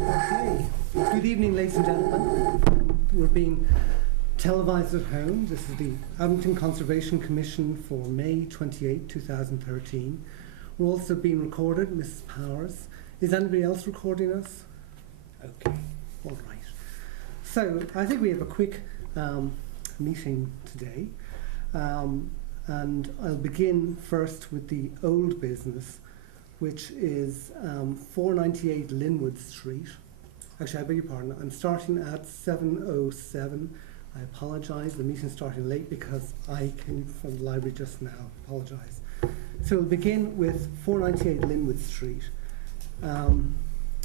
Okay. Good evening, ladies and gentlemen. We're being televised at home. This is the Abington Conservation Commission for May 28, 2013. We're also being recorded, Mrs. Powers. Is anybody else recording us? Okay, all right. So I think we have a quick meeting today. And I'll begin first with the old business, which is 498 Linwood Street. Actually, I beg your pardon, I'm starting at 7:07. I apologise, the meeting's starting late because I came from the library just now. Apologise. So we'll begin with 498 Linwood Street. And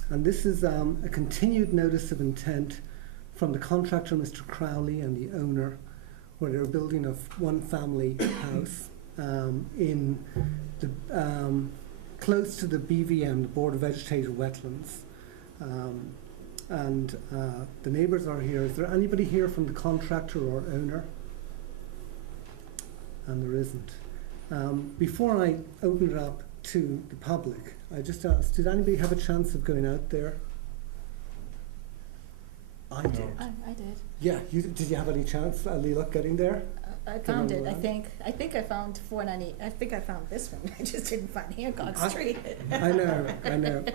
this is a continued notice of intent from the contractor, Mr. Crowley, and the owner, where they're building a one-family house in the close to the BVM, the Board of Vegetated Wetlands. And the neighbours are here. Is there anybody here from the contractor or owner? And there isn't. Before I open it up to the public, I just asked, did anybody have a chance of going out there? I did. I did. Yeah, did you have any chance, Leela, getting there? I found it. I think I found 490. I think I found this one. I just didn't find Hancock Street. I know.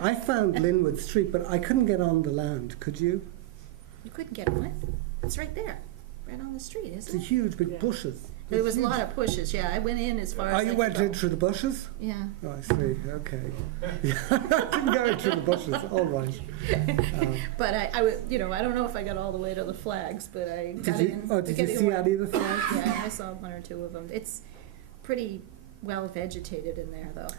I found Linwood Street, but I couldn't get on the land. Could you? You couldn't get on it. It's right there, right on the street, isn't it? It's a huge, big bushes. There was a lot of pushes. Yeah, I went in as far as. Oh, you went in through the bushes? Yeah. Oh, I see. Okay. I didn't go in through the bushes. All right. But I don't know if I got all the way to the flags, but I got in. Oh, did you see any of the flags? Yeah, I saw one or two of them. It's pretty well vegetated in there, though.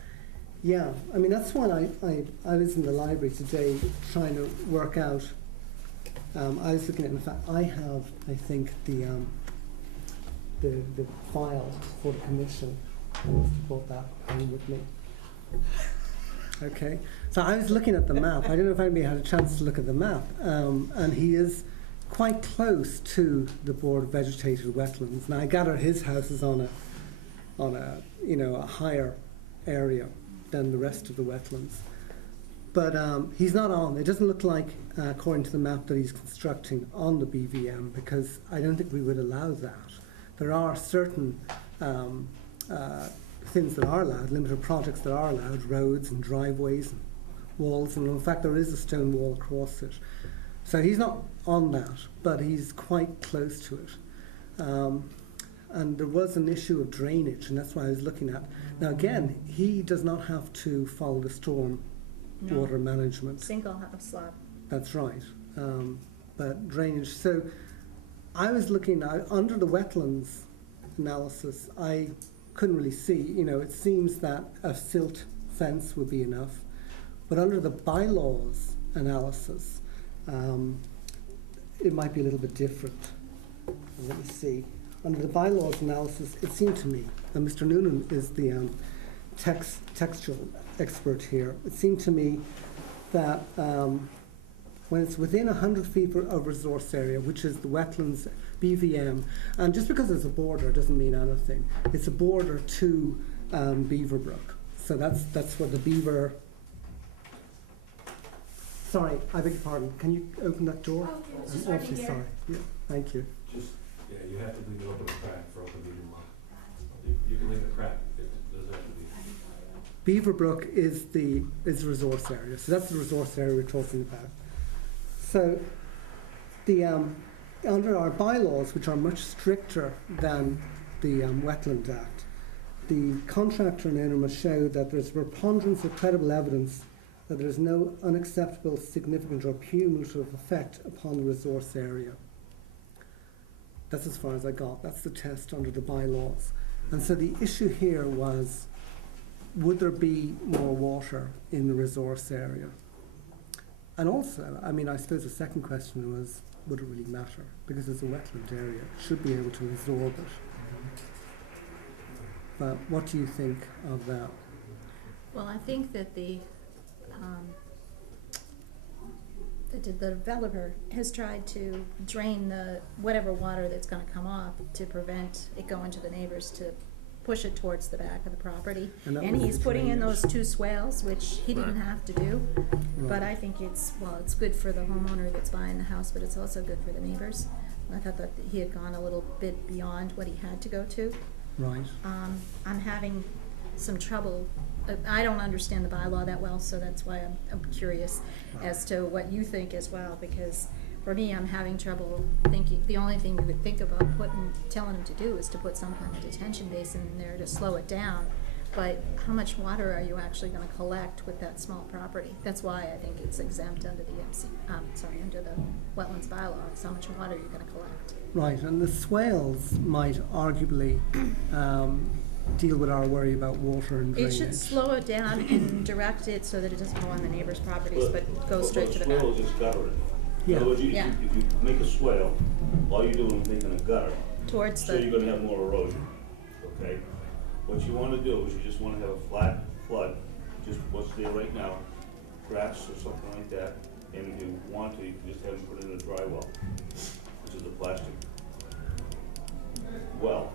Yeah, I mean that's why I was in the library today trying to work out. I was looking at. In fact, I have. I think the file for the commission. I must have brought that home with me. Okay, so I was looking at the map. I don't know if anybody had a chance to look at the map, and he is quite close to the Board of Vegetated Wetlands. Now I gather his house is on a higher area than the rest of the wetlands, but he's not on. It doesn't look like, according to the map, that he's constructing on the BVM, because I don't think we would allow that. There are certain things that are allowed, limited projects that are allowed, roads and driveways and walls, and in fact there is a stone wall across it. So he's not on that, but he's quite close to it. And there was an issue of drainage, and that's what I was looking at. Now again, he does not have to follow the storm water management. Single house slab. That's right. But drainage. So I was looking under the wetlands analysis. I couldn't really see. It seems that a silt fence would be enough, but under the bylaws analysis, it might be a little bit different. Let me see. Under the bylaws analysis, it seemed to me, and Mr. Noonan is the textual expert here. It seemed to me that when it's within 100 feet of resource area, which is the wetlands BVM, and just because it's a border doesn't mean anything. It's a border to Beaverbrook. So that's what the beaver. Sorry, I beg your pardon. Can you open that door? Oh, yeah, I'm awfully sorry. Yeah, thank you. You have to leave it open a crack for open meeting law. You can leave it crack. It doesn't have to be. Beaverbrook is the resource area. So that's the resource area we're talking about. So the under our bylaws, which are much stricter than the Wetland Act, the contractor and owner must show that there's preponderance of credible evidence that there is no unacceptable, significant or cumulative effect upon the resource area. That's as far as I got. That's the test under the bylaws. And so the issue here was, would there be more water in the resource area? And also, I suppose the second question was, would it really matter? Because it's a wetland area, it should be able to absorb it. But what do you think of that? Well, I think that the developer has tried to drain whatever water that's going to come off to prevent it going to the neighbors to push it towards the back of the property. And that And was he's the putting in drainage. those 2 swales, which he didn't Right. have to do. But Right. I think it's good for the homeowner that's buying the house, but it's also good for the neighbors. I thought that he had gone a little bit beyond what he had to go to. Right. I'm having some trouble. I don't understand the bylaw that well, so that's why I'm curious as to what you think as well, because for me, I'm having trouble thinking, the only thing you would think about telling him to do is to put some kind of detention basin in there to slow it down. But how much water are you actually gonna collect with that small property? That's why I think it's exempt under the under the wetlands bylaw, it's how much water you're gonna collect. Right, and the swales might arguably deal with our worry about water and It drainage. should slow it down and direct it so that it doesn't go on the neighbor's properties, but go straight to the back. swale is just guttering. Yeah. In other words, Yeah. if you make a swale, all you're doing is making a gutter, Towards so you're the, gonna have more erosion, okay? What you wanna do is you just wanna have a flat flood, just what's there right now, grass or something like that, and if you want to, you can just have them put in a dry well, which is a plastic well,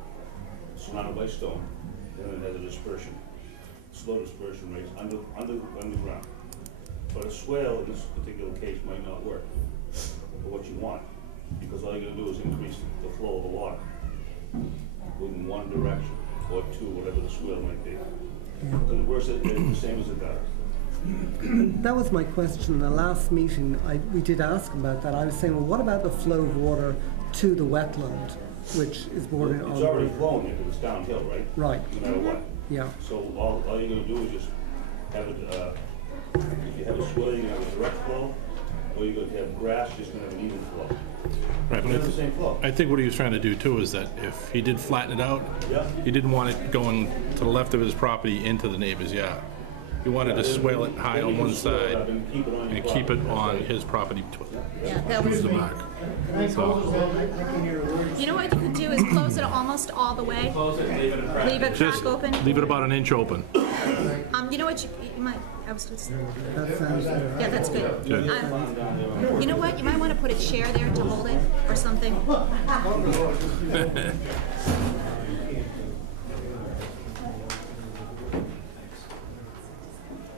surrounded by stone, and it has a dispersion, slow dispersion rates underground. But a swale in this particular case might not work for what you want, because all you're gonna do is increase the flow of the water in one direction, or 2, whatever the swale might be. Because it works the same as a gutter. That was my question in the last meeting. We did ask about that. I was saying, well, what about the flow of water to the wetland, which is bordering on It's the already river? flowing there, because it's downhill, right? Right, No matter what. yeah, So all you're gonna do is just have it, if you have a swale, you're gonna have a direct flow, or you're gonna have grass, you're just gonna have an even flow. Right, but It's the same flow. I think what he was trying to do too is that if he did flatten it out, Yeah. he didn't want it going to the left of his property into the neighbor's yard. He wanted to swale it high on one side And keep it on your and keep it property. on his property yeah, that was, towards the back. So, you know what you could do is close it almost all the way, Close it, leave it in crack. leave it just crack open. leave it about an inch open. You know what, you might, I was just, that sounds good. yeah, that's good. Good. You know what, you might wanna put a chair there to hold it, or something.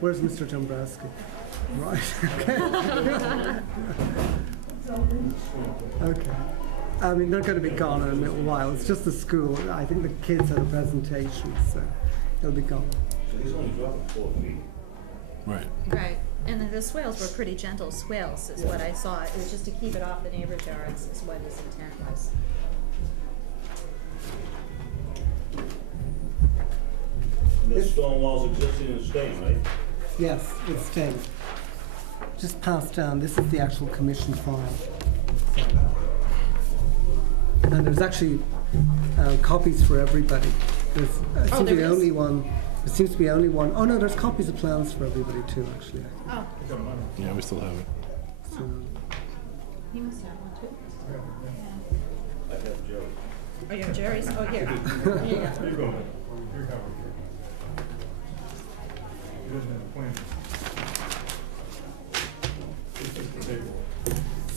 Where's Mr. Dombrowski? Right, okay. Okay. I mean, they're going to be gone in a little while. It's just the school. I think the kids had a presentation, so they'll be gone. So he's only dropping 4 feet. Right. Right, and the swales were pretty gentle swales, is what I saw. It was just to keep it off the neighbor's yards, is what his intent was. And the stone walls existing and staying, right? Yes, it's staying. Just passed down. This is the actual commission file. And there's actually copies for everybody. There's seems to be there is? only one. There seems to be only one. Oh no, there's copies of plans for everybody too. Actually, Oh, Yeah, we still have it. so, he must have one too. I have Joe. Oh, you have Jerry's? Oh, here. Here you go.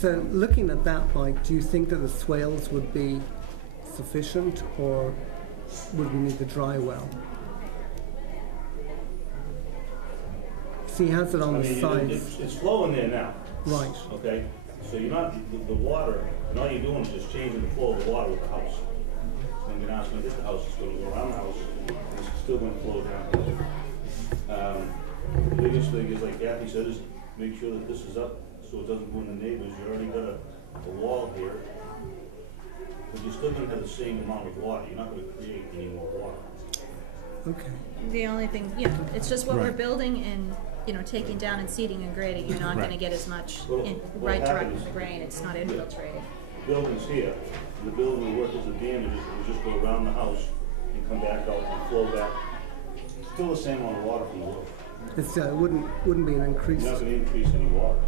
so looking at that, Mike, do you think that the swales would be sufficient, or would we need the dry well? See, he has it on the sides. It's flowing there now, Right. okay? So you're not, the water, and all you're doing is just changing the flow of the water with the house. And you're not gonna hit the house, it's gonna go around the house, and it's still gonna flow down. The biggest thing is, like Kathy said, is make sure that this is up, so it doesn't go in the neighbors. You already got a wall here, but you're still gonna have the same amount of water. You're not gonna create any more water. Okay. The only thing, it's just what we're Right. building and, taking down and seeding and grading, you're not gonna Right. get as much Well, in, what right direct happens- from the grain, it's not infiltrating. Building's here, the building will work as a dam, and just go around the house and come back out and flow back. Still the same amount of water from the roof. It's, it wouldn't be an increase. You're not gonna increase any water.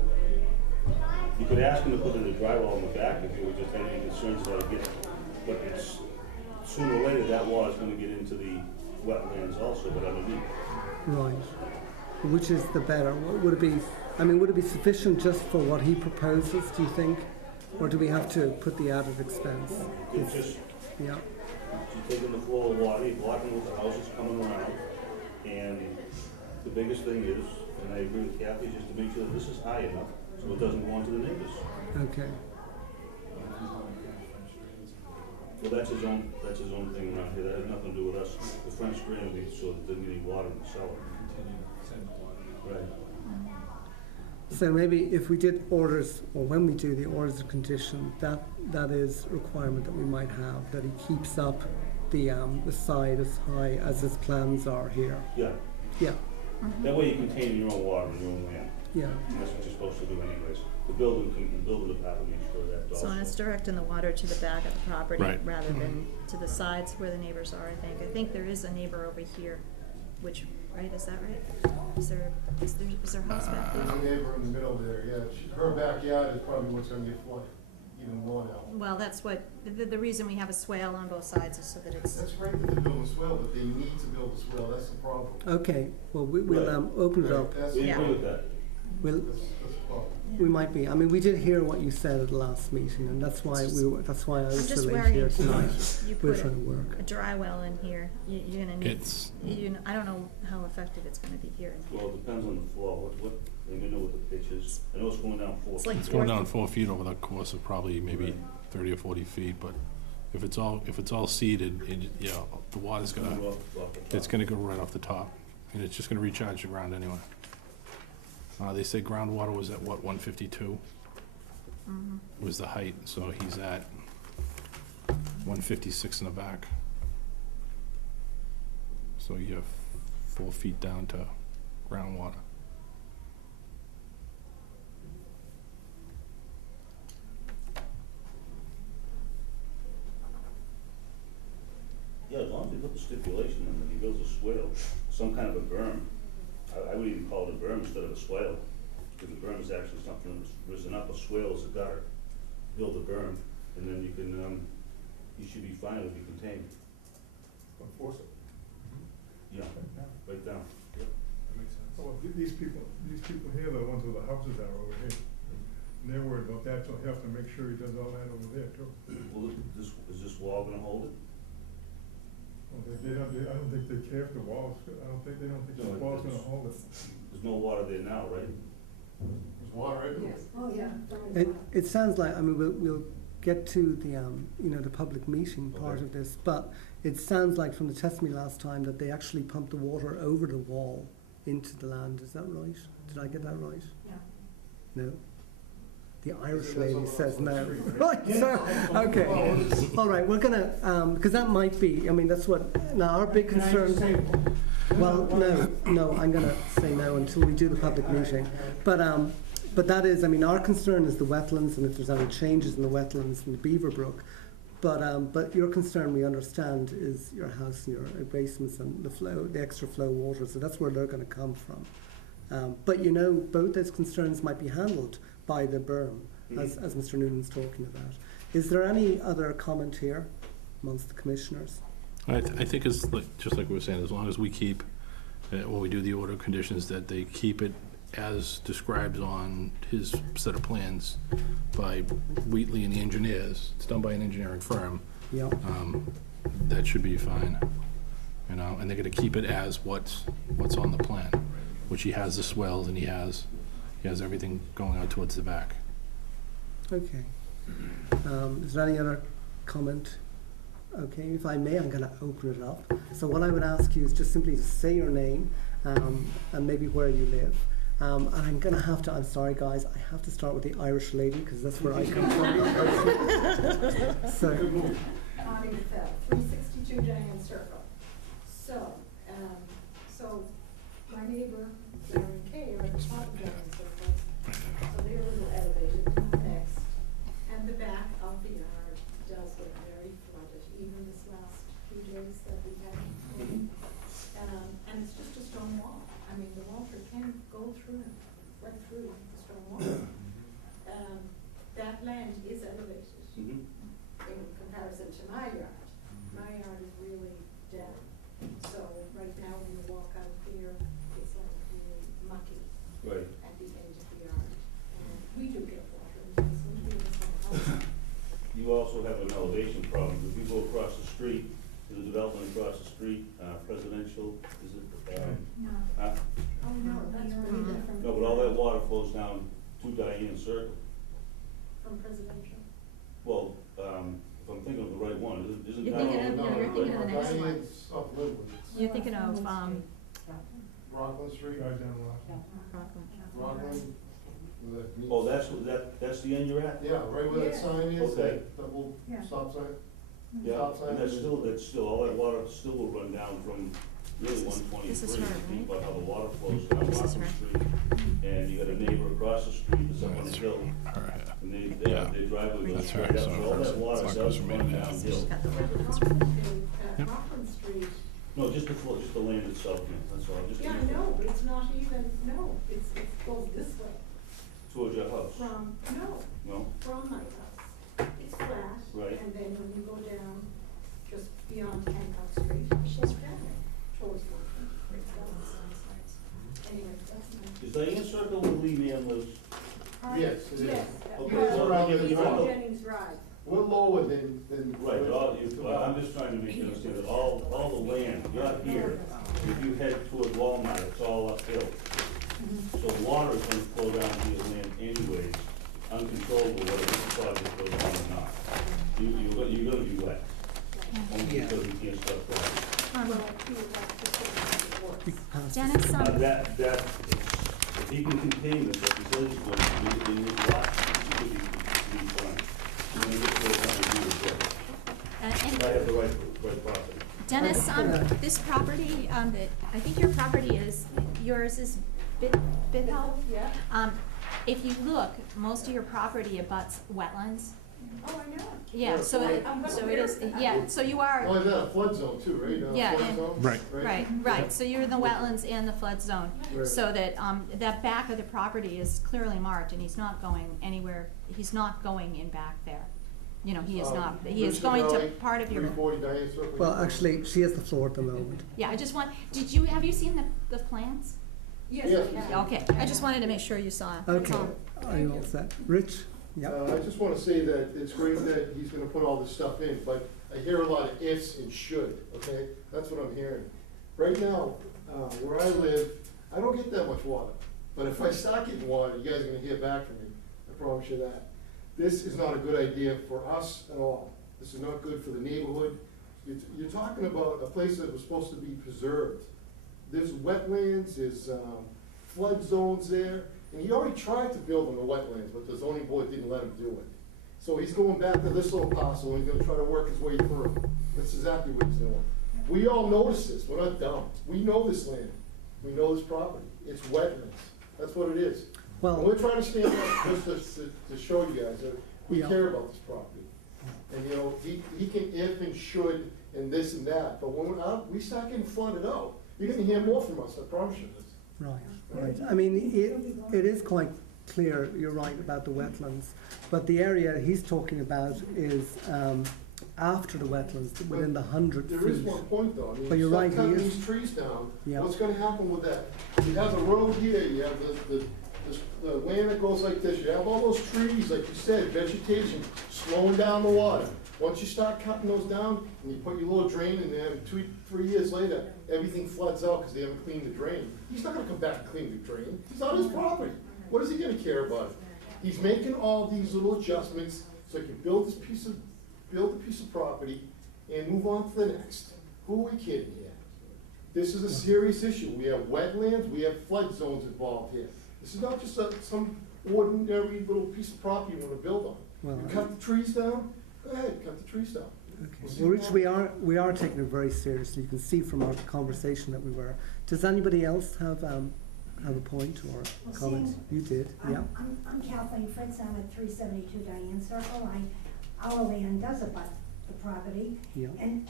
You could ask them to put in a dry well in the back if you just had any concerns about it getting, but it's, sooner or later, that water's gonna get into the wetlands also, but underneath. Right. Which is the better? Would it be? I mean, would it be sufficient just for what he proposes? Do you think, or do we have to put the added expense? It's just, Yeah. You're taking the flow of water, you're blocking with the houses coming around, and the biggest thing is, and I agree with Kathy, is just to make sure that this is high enough so it doesn't go onto the neighbors. Okay. Well, that's his own thing around here, that has nothing to do with us. The French drain will be so that there doesn't any water in the cellar. Right. So maybe if we did orders, or when we do the orders of condition, that is a requirement that we might have, that he keeps up the side as high as his plans are here. Yeah, Yeah, that way you contain your own water and your own land. yeah. And that's what you're supposed to do anyways. The building department makes sure that also. So it's directing the water to the back of the property Right. rather than to the sides where the neighbors are, I think. I think there is a neighbor over here, which, right, is that right? Is there a house back There's there? a neighbor in the middle there, yeah. Her backyard is probably what's gonna get flooded even more now. Well, that's what, the reason we have a swale on both sides is so that it's, That's great that they're building a swell, but they need to build a swell, that's the problem. Okay, well, we'll Right. open it up. That's, We Yeah. agree with that. We'll, that's the problem. we might be, I mean, we did hear what you said at the last meeting, and that's why that's why I I'm was just so late worried. here tonight. You We're put trying to work. a dry well in here, you're gonna need, It's, I don't know how effective it's gonna be here. Well, it depends on the flow, you know what the pitch is. I know it's going down 4 It's like it's going down 4 feet over the course of probably maybe 30 or 40 feet, but if it's all seeded, the water's gonna, it's gonna go right off the top, and it's just gonna recharge the ground anyway. They say groundwater was at what, 152? Was the height, so he's at 156 in the back. So you have 4 feet down to groundwater. Yeah, as long as you put the stipulation in that he builds a swale, some kind of a berm. I would even call it a berm instead of a swale, because the berm is actually something that's risen up. A swale is a gutter. Build a berm, and then you can, you should be fine, it'll be contained. Enforce it. Yeah, right down. Yep. That makes sense. Well, these people here, the ones where the houses are over here, and they're worried about that, so he'll have to make sure he does all that over there too. Well, is this wall gonna hold it? Well, I don't think they care if the walls, they don't think No, the wall's gonna hold it. There's no water there now, right? There's water everywhere. Oh, yeah. It sounds like, I mean, we'll get to the the public meeting part Okay. of this, but it sounds like from the testimony last time that they actually pumped the water over the wall into the land. Is that right? Did I get that right? No. No? The Irish That's lady all says on the no. street. Right, so, okay. All right, we're gonna, because that might be, I mean, that's what, now our big concern. Well, no, I'm gonna say no until we do the public meeting. But that is, I mean, our concern is the wetlands and if there's any changes in the wetlands in the Beaver Brook. But your concern, we understand, is your house and your basements and the flow, the extra flow water, so that's where they're gonna come from. But both those concerns might be handled by the berm, as Mr. Noonan's talking about. Is there any other comment here amongst the commissioners? I think it's just like we were saying, as long as we keep, when we do the order of conditions, that they keep it as described on his set of plans by Wheatley and the engineers. It's done by an engineering firm. Yeah. That should be fine, and they're gonna keep it as what's on the plan, which he has the swells and he has everything going out towards the back. Okay. Is there any other comment? Okay, if I may, I'm going to open it up. So what I would ask you is just simply to say your name and maybe where you live. And I'm going to have to, I'm sorry guys, I have to start with the Irish lady because that's where I come from. So, Connie Fell, 362 Diane Circle. So my neighbor, Larry and Kay, are at the top of Diane Circle. So they're a little elevated next. And the back of the yard does get very flooded, even this last few days that we had. And it's just a stone wall. I mean, the water can go through, right through the stone wall. That land is elevated Mm-hmm. in comparison to my yard. My yard is really down. So right now when you walk out here, it's like really mucky Right. at the end of the yard. And we do get water in this one, we have some house. You also have an elevation problem. If you go across the street to Diane Circle. From presidential. Well, if I'm thinking of the right one, isn't You're that? thinking of- no, you're thinking of the next one. Diane's up Linwood. You're thinking of, Rockland Street, Guys down the lot. Rockland. where that meets- Oh, that's the end you're at? Yeah, right where that Yeah. sign is, Okay. that double Yeah. stop sign. Yeah, Stop sign. and that's still, all that water still will run down from really This is- one this is twenty-three. her, Think right? about how the water flows down This is Rockland her. Street. And you got a neighbor across the street that's up on the That's hill, All right. and Yeah. they driveway goes That's straight right, up, so so all that water it's not does goes from run in and downhill. she's got the But wetlands. at Rockland Street, No, just the land itself, man, that's all, just yeah, no, it's not even, no, it goes this way, towards your house, no, no? from my house. It's flat. Right. And then when you go down just beyond Hancock Street, it goes down towards Rockland. Anyway, that's Is Diane Circle where Lee Mann lives? my. Yes, it is. Yes. Okay, It's well, around you- the you corner. know- Jennings Drive. We're lower than. Right, but I'm just trying to make you understand that all the land, you're here, if you head toward Walmart, it's all uphill. So water is gonna flow down to your land anyways, uncontrollable, whether this project goes on or not. You're gonna be wet, only Yeah. because you can't stop flowing. Well, he would have to put it in the works. Um, Dennis, If he can contain this, like he says he's going to, in his lot, he could be fine. You're gonna get to it when you do it, and I have the right property. Dennis, this property, I think your property is, yours is Bithell? Yeah, If you look, most of your property abuts wetlands. oh, I know. Yeah, so it, I'm so it aware is, of that. yeah, so you are, Well, that a flood zone too, right? Yeah, Flood and- zone, Right. right, so you're in the wetlands and the flood zone. Right. So that, that back of the property is clearly marked and he's not going anywhere, he's not going in back there. You know, he is not, he is Richard going to Valley, part of your, 340 Diane Circle. Well, actually, she has the floor at the moment. yeah, I just want, have you seen the plans? Yes, Yes. I have. Yeah, okay, I just wanted to make sure you saw it, that's Okay, all. are you all set? Rich? Yeah. I just wanna say that it's great that he's gonna put all this stuff in, but I hear a lot of ifs and should, okay? That's what I'm hearing. Right now, where I live, I don't get that much water, but if I start getting water, you guys are gonna hear back from me, I promise you that. This is not a good idea for us at all. This is not good for the neighborhood. You're talking about a place that was supposed to be preserved. There's wetlands, there's flood zones there, and he already tried to build on the wetlands, but the zoning board didn't let him do it. So he's going back to this little parcel, and he's gonna try to work his way through. That's exactly what he's doing. We all notice this, we're not dumb. We know this land, we know this property. It's wetlands, that's what it is. And we're Well, trying to stand up just to show you guys that we Yeah. care about this property. And, you know, he can if and should and this and that, but when we're out, we start getting flooded out. You're gonna hear more from us, I promise you this. right. I mean, it is quite clear, you're right, about the wetlands. But the area he's talking about is after the wetlands, within the 100 There is feet. one point though, I mean, But you're stop right, he cutting is- these trees down, Yeah. what's gonna happen with that? You have the road here, you have the land that goes like this, you have all those trees, like you said, vegetation, slowing down the water. Once you start cutting those down, and you put your little drain in there, and 3 years later, everything floods out because they haven't cleaned the drain. He's not gonna come back and clean the drain, he's on his property. What is he gonna care about it? He's making all these little adjustments so he can build a piece of property and move on to the next. Who are we kidding here? This is a serious issue. We have wetlands, we have flood zones involved here. This is not just some ordinary little piece of property you wanna build on. Well, You cut the trees down, go ahead, cut the trees down. Okay. Well, Rich, we are taking it very seriously. You can see from our conversation that we were. Does anybody else have a point or Well, comment? seeing- You did, yeah. I'm Kathleen Fritz, I'm at 372 Diane Circle. Our land does abut the property. Yeah. And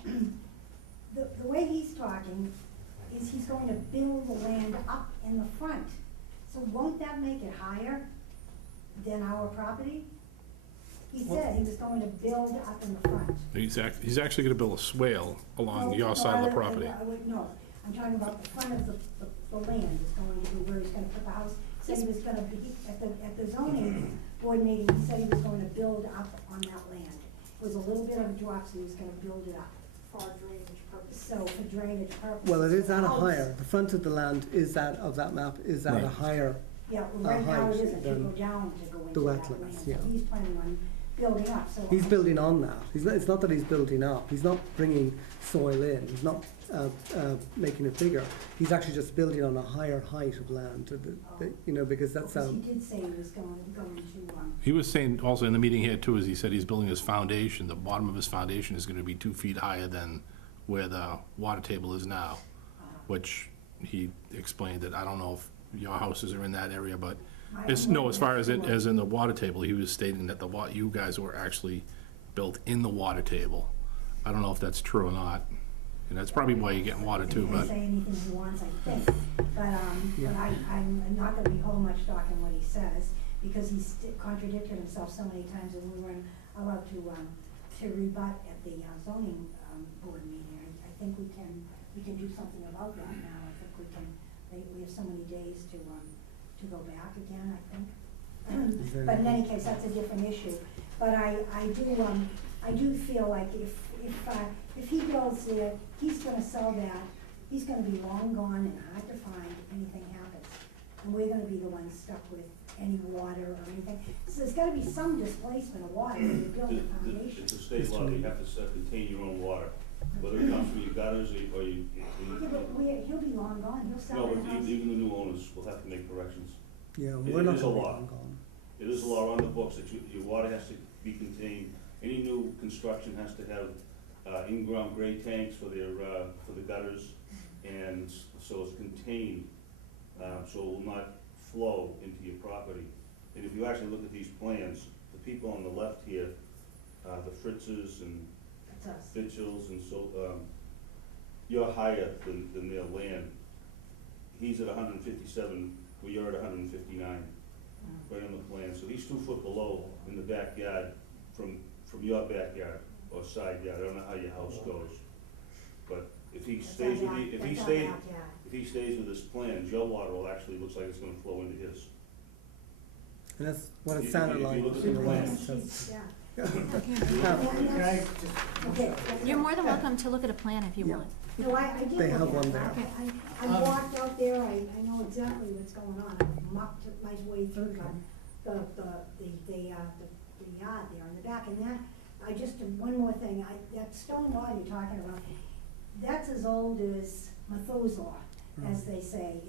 the way he's talking is he's going to build the land up in the front. So won't that make it higher than our property? He said he was going to build up in the front. He's actually gonna build a swale along No, your side of the property. No, I'm talking about the front of the land is going to be where he's gonna put the house. Said he was gonna be, at the zoning board meeting, he said he was going to build up on that land. It was a little bit of a drop, so he was gonna build it up. For drainage purposes. So for drainage purposes. Well, it is at a House- higher, the front of the land is that, of that map, is at a Right. higher Yeah, well, right now it height isn't, you than go down to go into the that wetlands, land, yeah. so he's planning on building up, so. He's building on that. It's not that he's building up. He's not bringing soil in. He's not making it bigger. He's actually just building on a higher height of land, because that's, Because he did say he was going to, He was saying also in the meeting here too, is he said he's building his foundation, the bottom of his foundation is gonna be 2 feet higher than where the water table is now, which he explained that, I don't know if your houses are in that area, but as far as in the water table, he was stating that you guys were actually built in the water table. I don't know if that's true or not, and that's probably why you're getting water too, he can but. say anything he wants, I think, but I'm not gonna be whole much stock in what he says, because he's contradicted himself so many times, and we weren't allowed to rebut at the zoning board meeting. I think we can do something about that now. I think we have so many days to go back again, I think. But in any case, that's a different issue. But I do feel like if he builds there, he's gonna sell that, he's gonna be long gone and hard to find if anything happens. And we're gonna be the ones stuck with any water or anything. So there's gotta be some displacement of water when you build a foundation. It's a state law, you have to contain your own water, whether it comes from your gutters or you. Yeah, but he'll be long gone, he'll sell No, the but house. even the new owners will have to make corrections. yeah, It we're not is a gonna be law. long gone. It is a law on the books that your water has to be contained. Any new construction has to have in-ground gray tanks for the gutters, and so it's contained, so it will not flow into your property. And if you actually look at these plans, the people on the left here, the Fritzes and That's us. Mitchells and so, you're higher than their land. He's at 157, where you're at 159, right on the plan. So he's 2 foot below in the backyard from your backyard or side yard. I don't know how your house goes. But if he stays with if he stays with his plans, your water will actually, looks like it's gonna flow into his. And that's what it If sounded you like. look at in the the way plan. it says. Yeah. Now, Okay. You're more than welcome to look at a plan if you Yeah. want. No, I did. They look have at one it. there. I walked out there, I know exactly what's going on, I mucked my way through the yard there in the back, and that, one more thing, that stone wall you're talking about, that's as old as Methuselah, as they say,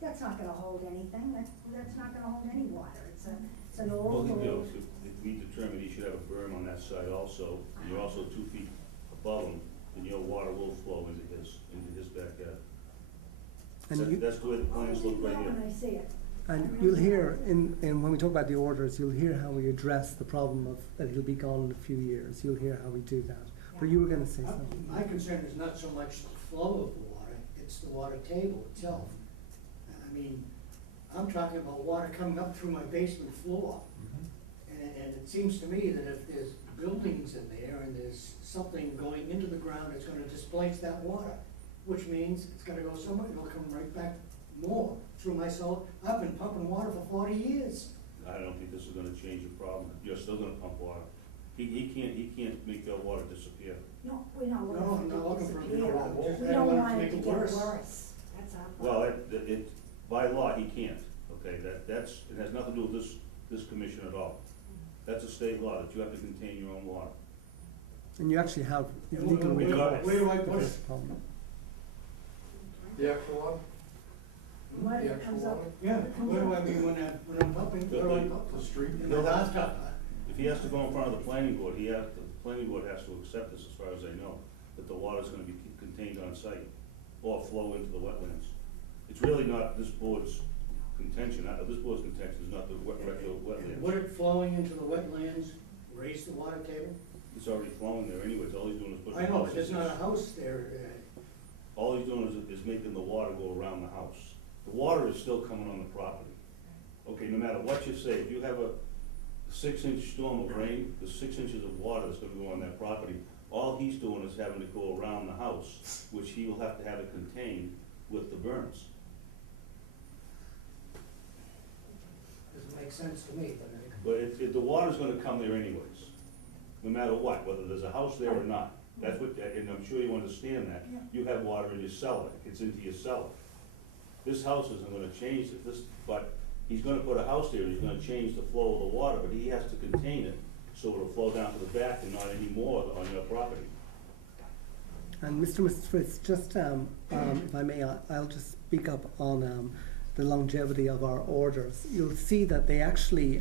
that's not gonna hold anything, that's not gonna hold any water, it's an old. If we determine he should have a berm on that side also, and you're also 2 feet above him, then your water will flow into his backyard. And That's the way the plans look right here. When I see it. And you'll hear, when we talk about the orders, you'll hear how we address the problem of that he'll be gone in a few years. You'll hear how we do that. But you were gonna say something. My concern is not so much the flow of the water, it's the water table itself. I mean, I'm talking about water coming up through my basement floor. And it seems to me that if there's buildings in there and there's something going into the ground, it's gonna displace that water, which means it's gonna go somewhere, it'll come right back more through my soul. I've been pumping water for 40 years. I don't think this is gonna change your problem. You're still gonna pump water. He can't make your water disappear. No, we're not No, looking I'm not for looking it to for a disappear. bigger one. Just- We I don't don't want it want to it make to it get worse. worse, that's our Well, problem. by law, he can't, okay? It has nothing to do with this commission at all. That's a state law, that you have to contain your own water. And you actually have Where legal do recourse. where do I for put this it? problem. The actual one? Mud The that actual comes up. water? Yeah, where do I mean when I'm pumping, where do I pump? The street? In my bathtub. If he has to go in front of the planning board, the planning board has to accept this, as far as I know, that the water's gonna be contained on site or flow into the wetlands. It's really not this board's contention, this board's contention is not the regular wetlands. Would it flowing into the wetlands raise the water table? It's already flowing there anyways, all he's doing is putting. I know, but there's not a house there. All he's doing is making the water go around the house. The water is still coming on the property. Okay, no matter what you say, if you have a 6-inch storm of rain, the 6 inches of water that's gonna go on that property, all he's doing is having to go around the house, which he will have to have it contained with the berms. Doesn't make sense to me, but But the water's gonna come there anyways, no matter what, whether there's a house there or not. That's what, and I'm sure you understand that. Yeah. You have water in your cellar, it's into your cellar. this house isn't gonna change it, but he's gonna put a house there, he's gonna change the flow of the water, but he has to contain it, so it'll flow down to the back and not any more on your property. And Mr. Fritz, just if I may, I'll just speak up on the longevity of our orders. You'll see that they actually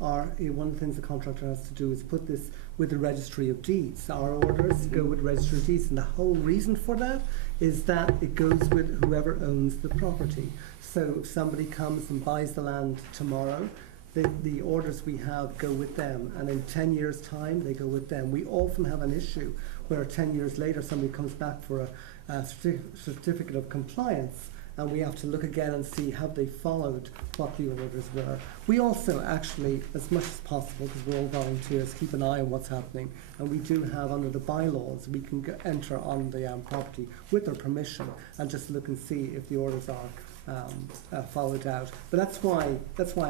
are, one of the things the contractor has to do is put this with the Registry of Deeds. Our orders go with Registry of Deeds, and the whole reason for that is that it goes with whoever owns the property. So if somebody comes and buys the land tomorrow, the orders we have go with them, and in 10 years' time they go with them. We often have an issue where 10 years later somebody comes back for a certificate of compliance, and we have to look again and see have they followed what the orders were. We also actually, as much as possible, because we're all volunteers, keep an eye on what's happening, and we do have under the bylaws, we can enter on the property with their permission and just look and see if the orders are followed out. But that's why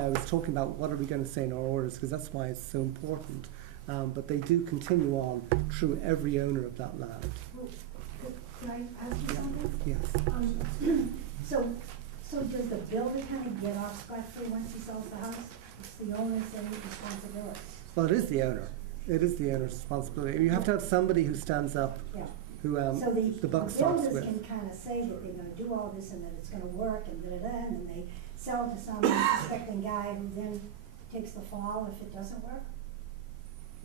I was talking about what are we going to say in our orders, because that's why it's so important. But they do continue on through every owner of that land. Well, could I ask you something? Yes. So does the builder kind of get off scot-free once he sells the house? It's the owner's responsibility. Well, it is the owner. It is the owner's responsibility. You have to have somebody who stands up, Yeah. who So the buck stops builders with. can kind of say that they're gonna do all this and that it's gonna work and da-da-da, and then they sell it to some unsuspecting guy who then takes the fall if it doesn't work?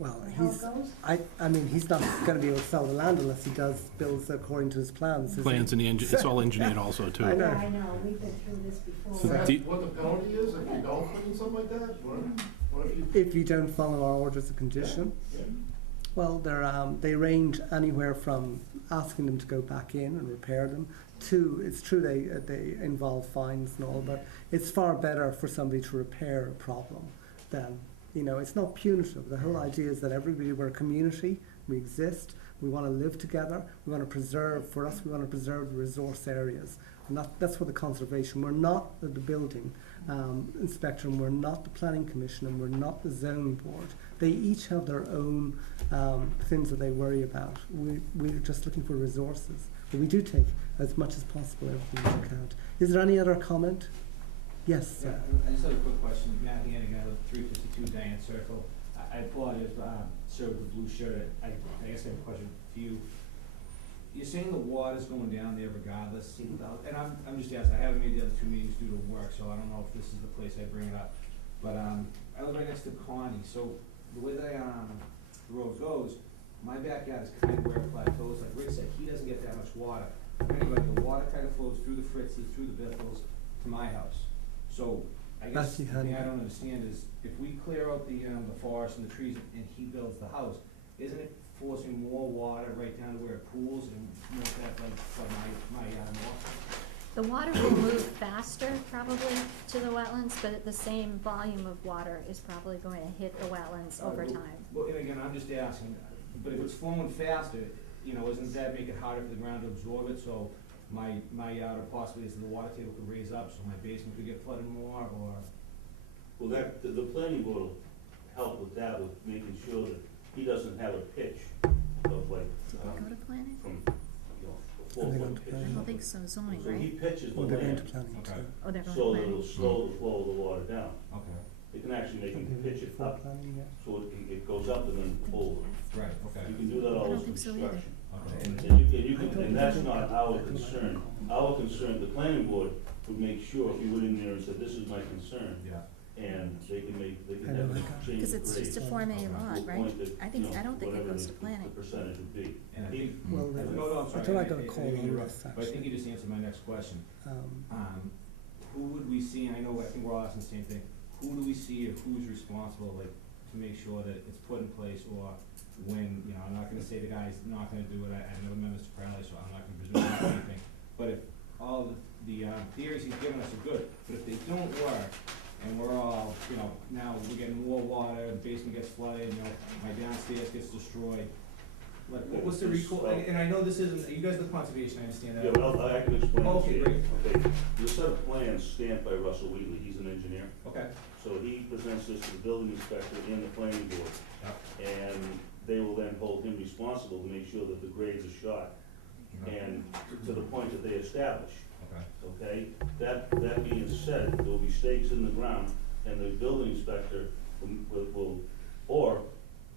Well, Is that how it goes? I mean, he's not going to be able to sell the land unless he does builds according to his plans. is he? Plans and it's all engineered also too. I know. Yeah, I know, we've been through this before. So Is the- that what the penalty is if you don't put in something like that? What if you? If you don't follow our orders of condition, Yeah. well, they range anywhere from asking them to go back in and repair them to, it's true they involve fines and all, but it's far better for somebody to repair a problem than, it's not punitive. The whole idea is that we're a community, we exist, we want to live together, we want to preserve the resource areas. And that's what the conservation, we're not the building inspector, and we're not the planning commission, and we're not the zoning board. They each have their own things that they worry about. We're just looking for resources. But we do take as much as possible everything we can. Is there any other comment? Yes, Yeah, sir. I just have a quick question. Matt Hannigan, I live 352 Diane Circle. I apologize, sir, with the blue shirt. I guess I have a question for you. You're saying the water's going down there regardless, and I'm just asking, I haven't made the other two meetings due to work, so I don't know if this is the place I bring it up. But I live right next to Connie, so the way the road goes, my backyard is kind of where it plateaus. Like Rick said, he doesn't get that much water. Anyway, the water kind of flows through the Fritzes, through the Biffles, to my house. So I guess the thing I don't understand is if we clear out the forest and the trees and he builds the house, isn't it forcing more water right down to where it pools and more that like from my north? The water will move faster probably to the wetlands, but the same volume of water is probably going to hit the wetlands over time. Well, and again, I'm just asking, but if it's flowing faster, doesn't that make it harder for the ground to absorb it? So my yard, or possibly as the water table could raise up, so my basement could get flooded more, or? Well, the planning board will help with that, with making sure that he doesn't have a pitch of like, Did they go to planning? from, a Are they going 4-foot to pitch. planning? I don't think so, zoning, So he right? pitches the Well, they're going to land planning Okay. too. Oh, they're going to so that planning. it'll slow the flow of the water down. Okay, They can actually make him pitch it Before up, planning, yeah. so it goes up and then over. right, okay. You can do that I all don't with think so either. construction. Okay. And that's not our concern. Our concern, the planning board would make sure if you went in there and said, this is my concern, Yeah. and they can I have know, a I got it. change Because of it's just a grade Form A to a lot, right? point that, I think, I don't think it whatever goes to the planning. percentage would be. And I He- think, Well, no, there no, I'm is. sorry. Until I got a call didn't on interrupt, this, but I think actually. you just answered my next question. Um, Who would we see, and I think we're all asking the same thing, who do we see or who's responsible, like, to make sure that it's put in place, or when, I'm not gonna say the guy's not gonna do it, I never met Mr. Crowley, so I'm not gonna presume on anything. But if all the theories he's given us are good, but if they don't work, and we're all, now we're getting more water, the basement gets flooded, my downstairs gets destroyed, like, what's the recourse? And I know this isn't, you guys are the conservation, I understand that. Yeah, but I can explain it to Okay, you. great. Okay, there's a set of plans stamped by Russell Wheatley, he's an engineer. Okay. So he presents this to the building inspector and the planning board. And they will then hold him responsible to make sure that the grades are shot. and to the point that they establish. Okay. Okay, that being said, there'll be stakes in the ground, and the building inspector will, or,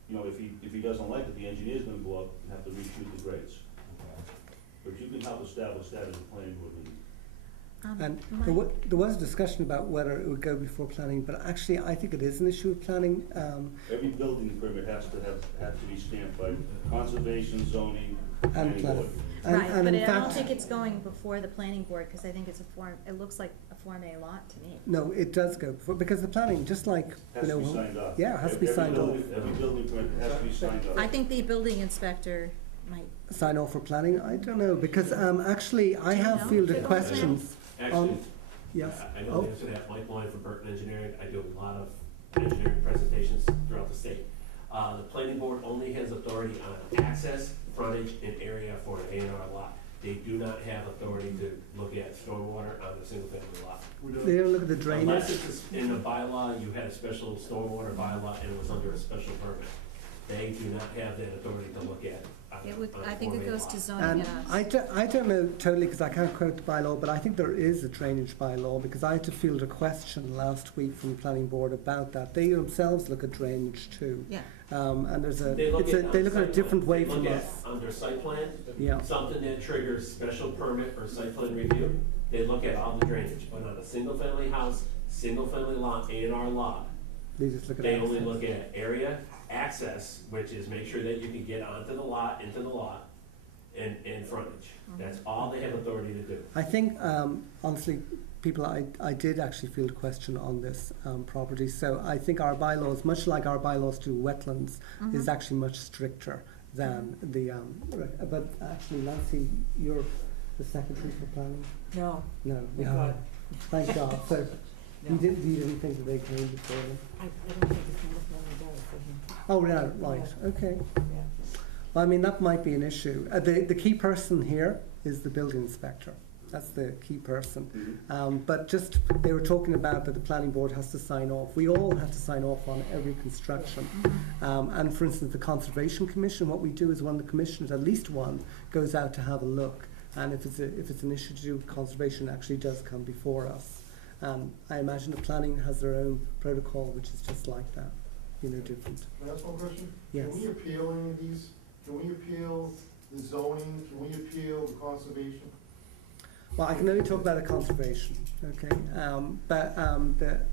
you know, if he doesn't like it, the engineer's gonna go up and have to reshoot the grades. But you can help establish that in the planning board meeting. And Mike? there was a discussion about whether it would go before planning, but actually I think it is an issue of planning. Every building permit has to be stamped by conservation, zoning, And planning plan. board. Right, And but in I don't fact, think it's going before the planning board, because I think it's a form, it looks like a Form A lot to me. no, it does go before, because the planning, just like, you Has to know, be signed off. yeah, it has to be signed off. Every building permit has to be signed off. I think the building inspector might, Sign off for planning, I don't know, because actually I Do you have know? fielded Field questions Actually, on, yes. I know Oh, the answer to that. Mike Lloyd from Burton Engineering. I do a lot of engineering presentations throughout the state. The planning board only has authority on access, frontage, and area for an A&R lot. They do not have authority to look at stormwater on a single-family lot. They don't look at the drainage. Unless it's in the bylaw, you had a special stormwater bylaw and it was under a special permit. They do not have that authority to look at on it would, on a I think it Form A goes lot. to zoning, And yes. I don't know totally, because I can't quote the bylaw, but I think there is a drainage bylaw, because I had to field a question last week from the planning board about that. They themselves look at drainage too. Yeah, And there's a, They look it's a, at, they look at a site different plan. way They from look at us. under site plan, Yeah, something that triggers special permit or site plan review, they look at all the drainage. But on a single-family house, single-family lot, A&R lot, they just look at they only access. look at area, access, which is make sure that you can get onto the lot, into the lot, and frontage. That's all they have authority to do. I think, honestly, people, I did actually field a question on this property. So I think our bylaws, much like our bylaws to wetlands, is actually much stricter than the, but actually, Nancy, you're the secretary for planning? No, No, thank yeah, God. thank God. So you No. didn't think that they came before them? I don't think it's necessarily done for him, Oh, yeah, right, okay. yeah. Well, I mean, that might be an issue. The key person here is the building inspector. That's the key person. But just, they were talking about that the planning board has to sign off. We all have to sign off on every construction. And for instance, the Conservation Commission, what we do is one of the commissioners, at least one, goes out to have a look. And if it's an issue to do with conservation, it actually does come before us. I imagine the planning has their own protocol, which is just like that, you know, different. Can I ask one question? Yes. Can we appeal any of these? Can we appeal the zoning? Can we appeal the conservation? Well, I can only talk about the conservation, okay? But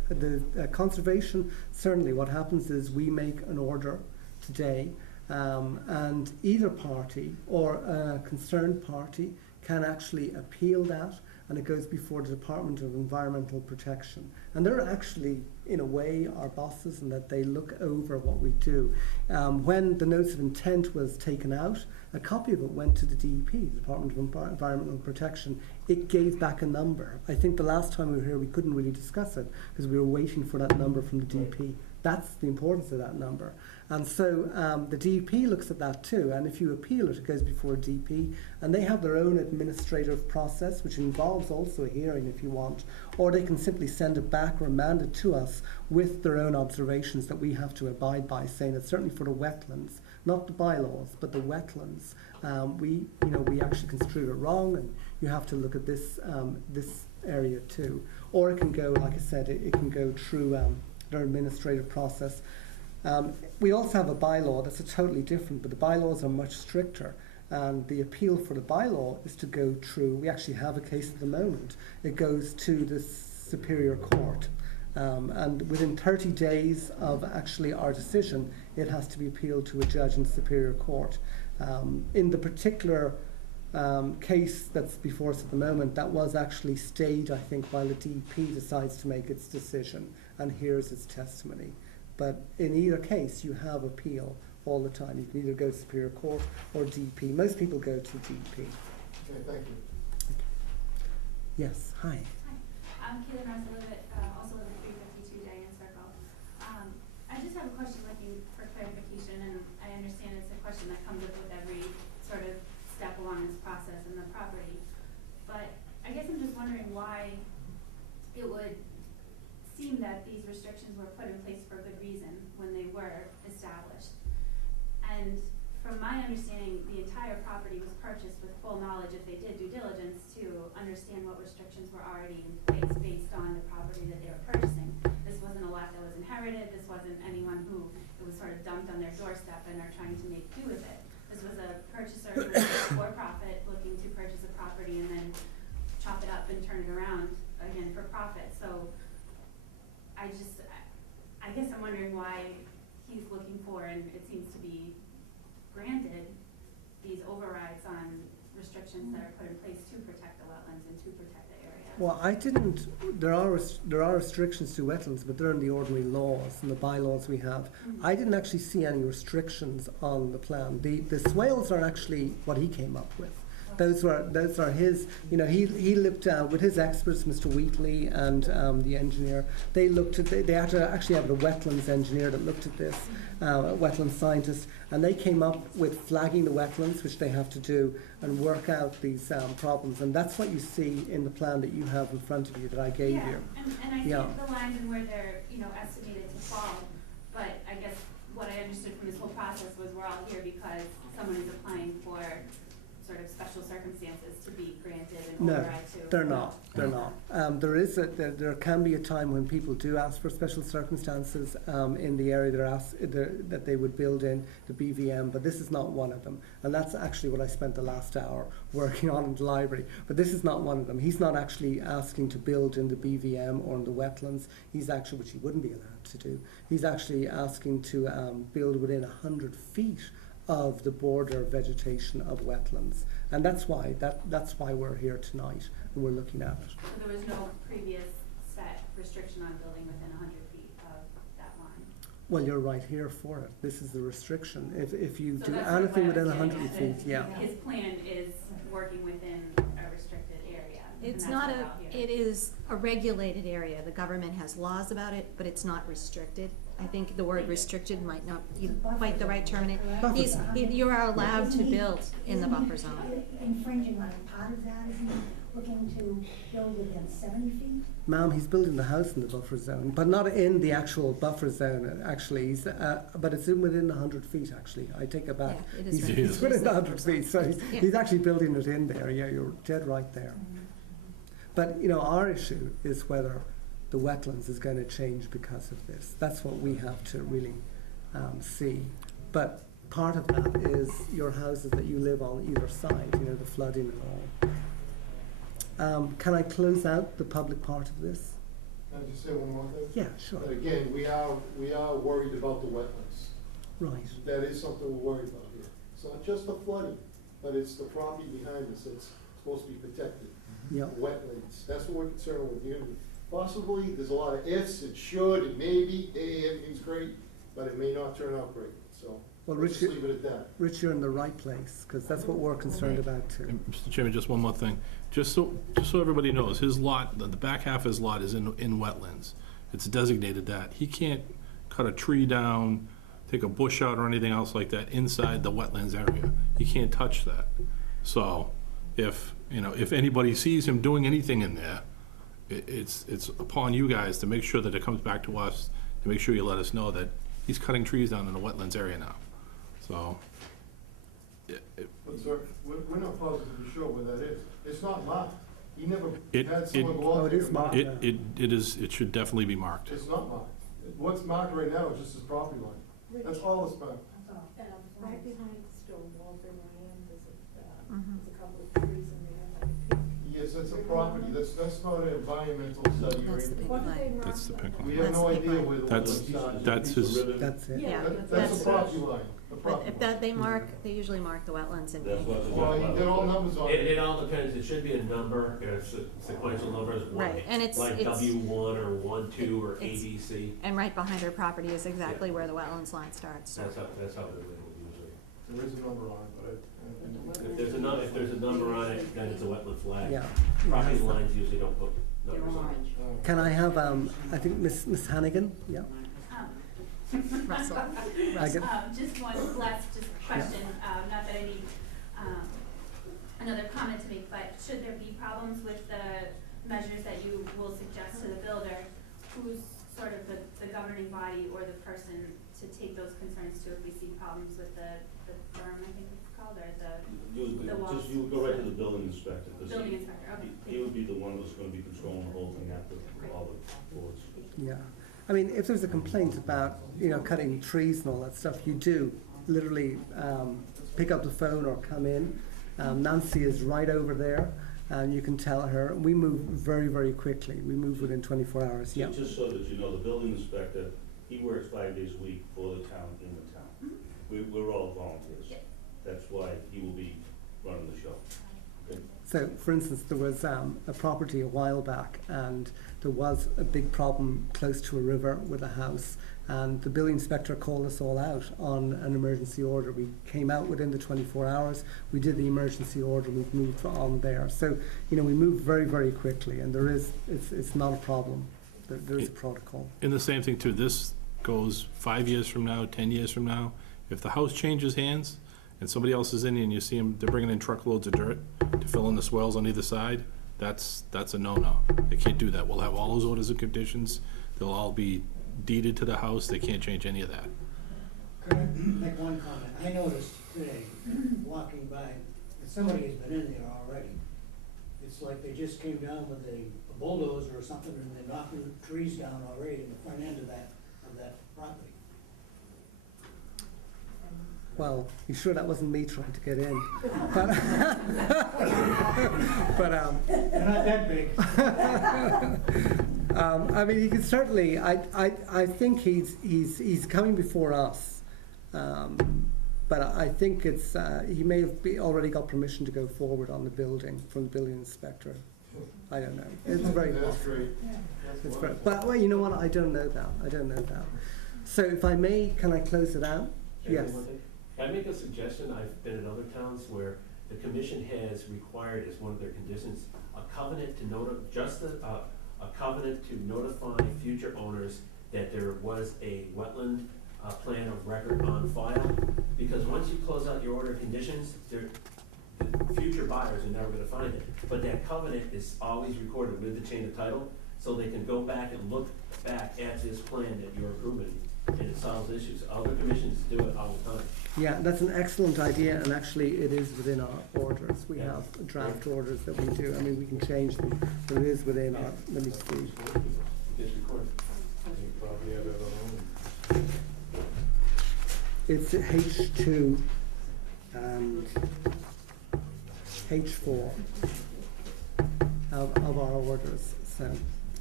the conservation, certainly what happens is we make an order today, and either party or a concerned party can actually appeal that, and it goes before the Department of Environmental Protection. And they're actually, in a way, our bosses, in that they look over what we do. When the notice of intent was taken out, a copy of it went to the DEP, the Department of Environmental Protection. It gave back a number. I think the last time we were here, we couldn't really discuss it because we were waiting for that number from the DEP. That's the importance of that number. And so the DEP looks at that too, and if you appeal it, it goes before DEP, and they have their own administrative process, which involves also a hearing if you want, or they can simply send it back or remand it to us with their own observations that we have to abide by, saying that certainly for the wetlands, not the bylaws, but the wetlands, we actually construed it wrong, and you have to look at this area too. Or it can go, like I said, it can go through their administrative process. We also have a bylaw that's totally different, but the bylaws are much stricter. And the appeal for the bylaw is to go through, we actually have a case at the moment, it goes to the Superior Court. And within 30 days of actually our decision, it has to be appealed to a judge in the Superior Court. In the particular case that's before us at the moment, that was actually stayed, I think, while the DEP decides to make its decision and hears its testimony. But in either case, you have appeal all the time. You can either go to Superior Court or DEP. Most people go to DEP. Okay, thank you. Yes, hi. Hi, I'm Caitlin Ross. I live at, also live at 352 Diane Circle. I just have a question looking for clarification, and I understand it's a question that comes up with every sort of step along this process in the property. But I guess I'm just wondering why it would seem that these restrictions were put in place for a good reason when they were established. And from my understanding, the entire property was purchased with full knowledge, if they did due diligence, to understand what restrictions were already in place based on the property that they were purchasing. This wasn't a lot that was inherited, this wasn't anyone who, it was sort of dumped on their doorstep and are trying to make do with it. This was a purchaser who was for profit, looking to purchase a property and then chop it up and turn it around again for profit. So I guess I'm wondering why he's looking for, and it seems to be granted, these overrides on restrictions that are put in place to protect the wetlands and to protect the area. Well, there are restrictions to wetlands, but they're in the ordinary laws and the bylaws we have. I didn't actually see any restrictions on the plan. The swales are actually what he came up with. Those are his, he looked with his experts, Mr. Wheatley and the engineer. They looked at, they had to actually have a wetlands engineer that looked at this, a wetland scientist, and they came up with flagging the wetlands, which they have to do, and work out these problems. And that's what you see in the plan that you have in front of you that I gave you. And I see the lines and where they're, estimated to fall, but I guess what I understood from this whole process was we're all here because someone is applying for sort of special circumstances to be granted and override to. They're not. They're not. There can be a time when people do ask for special circumstances in the area that they would build in the BVM, but this is not one of them. And that's actually what I spent the last hour working on in the library. But this is not one of them. He's not actually asking to build in the BVM or in the wetlands. He's actually, which he wouldn't be allowed to do, he's actually asking to build within 100 feet of the border vegetation of wetlands, and that's why we're here tonight and we're looking at it. So there was no previous set restriction on building within 100 feet of that line? Well, you're right here for it. This is the restriction. If you So do that's anything what I within was 100 getting feet, at, yeah. His plan is working within a restricted area. It's and not that's why we're out here. it is a regulated area. The government has laws about it, but it's not restricted. I think the word restricted might not be quite the right term. You are allowed to build in the buffer zone. Infringing on part of that, isn't he looking to build within 70 feet? Ma'am, he's building the house in the buffer zone, but not in the actual buffer zone, actually. But it's within 100 feet, actually. I take it back. Yeah, it is He's within 100 feet, so Yeah. he's actually building it in there. Yeah, you're dead right there. But, our issue is whether the wetlands is going to change because of this. That's what we have to really see. But part of that is your houses that you live on either side, the flooding and all. Can I close out the public part of this? Can I just say one more thing? Yeah, sure. But again, we are worried about the wetlands. Right. That is something we're worried about here. It's not just the flooding, but it's the property behind us that's supposed to be protected. Yeah. Wetlands, that's what we're concerned with. Possibly, there's a lot of ifs, it should, it may be, everything's great, but it may not turn out great, so Well, let's just Rich, leave it at that. Rich, you're in the right place, because that's what we're concerned about too. And Mr. Chairman, just one more thing. Just so everybody knows, his lot, the back half of his lot is in wetlands. It's designated that. He can't cut a tree down, take a bush out or anything else like that inside the wetlands area. He can't touch that. So if anybody sees him doing anything in there, it's upon you guys to make sure that it comes back to us, to make sure you let us know that he's cutting trees down in the wetlands area now. So, But sir, we're not positively sure where that is. It's not marked. He never It- had someone go out it there is and mark marked. it. it should definitely be marked. It's not marked. What's marked right now is just his property line. That's all it's marked. Right behind the stone wall, there's Mhm. a couple of trees in there, like a pink. Yes, that's a property. That's not an environmental study or That's the anything. big What did they line. mark That's the that? pink We line. have no That's the idea big where the That's- wetland starts. that's his- That's it. Yeah, That's the property line, the But property if line. they usually mark the wetlands in That's pink. what the. Well, you get all numbers on It it. all depends, it should be a number, sequential numbers, Right, and it's- like it's- W1 or 1, 2, or It's- ABC. And right behind her property is exactly where the wetlands line starts, so. That's how they're labeled usually. There is a number on it, but If there's a number on it, then it's a wetland flag. Yeah. Property lines usually don't put numbers on it. Can I have, I think Miss Hannigan? Yeah. Russell. Russell. Just one last question, not that I need, another comment to make, but should there be problems with the measures that you will suggest to the builder, who's sort of the governing body or the person to take those concerns to if we see problems with the firm, I think it's called, or the walls? You would go right to the building inspector, because Building inspector, okay. he would be the one that's gonna be controlling the whole thing after all the boards. Yeah. I mean, if there's a complaint about, cutting trees and all that stuff, you do literally pick up the phone or come in. Nancy is right over there, and you can tell her. We move very, very quickly. We move within 24 hours. Yeah. Just so that you know, the building inspector, he works 5 days a week for the town, in the town. We're all volunteers. Yeah. That's why he will be running the show. Okay? So, for instance, there was a property a while back, and there was a big problem close to a river with a house, and the building inspector called us all out on an emergency order. We came out within the 24 hours, we did the emergency order, we've moved on there. So, we move very, very quickly, and it's not a problem. There is a protocol. And the same thing too, this goes 5 years from now, 10 years from now. If the house changes hands and somebody else is in and you see them, they're bringing in truckloads of dirt to fill in the swells on either side, that's a no-no. They can't do that. We'll have all those orders and conditions. They'll all be deeded to the house. They can't change any of that. Could I make one comment? I noticed today, walking by, that somebody has been in there already. It's like they just came down with a bulldozer or something, and they're knocking trees down already in the front end of that property. Well, you sure that wasn't me trying to get in? But, They're not that big. I mean, he can certainly. I think he's coming before us, but I think it's he may have already got permission to go forward on the building from the building inspector. I don't know. It's very That's possible. great. It's very, but well, you know what? I don't know that. So, if I may, can I close it out? Yes. Can I make a suggestion? I've been in other towns where the commission has required as one of their conditions, a covenant to a covenant to notify future owners that there was a wetland plan of record on file. Because once you close out your order of conditions, the future buyers are never gonna find it. But that covenant is always recorded with the chain of title, so they can go back and look back at this plan that you're approving, and it solves issues. Other commissions do it all the time. Yeah, that's an excellent idea, and actually it is within our orders. We have draft orders that we do. I mean, we can change them, but it is within our, let me see. It's recorded. It's H2 and H4 of our orders. So,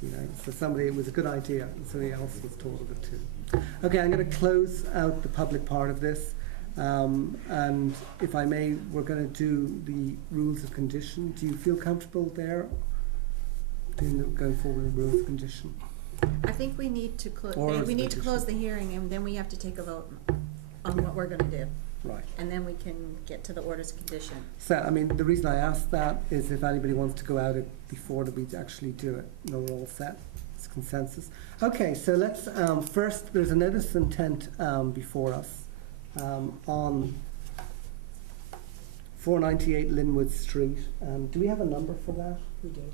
it was a good idea, and somebody else was told of it too. Okay, I'm going to close out the public part of this. And if I may, we're going to do the rules of condition. Do you feel comfortable there? Going forward with rules of condition? I think we need to close, Or we need to petition. close the hearing, and then we have to take a vote on what we're gonna do. Right. And then we can get to the orders of condition. So, I mean, the reason I asked that is if anybody wants to go out it before that we actually do it. No, we're all set. It's consensus. Okay, so let's, first, there's a notice of intent before us on 498 Linwood Street. Do we have a number for that? We do.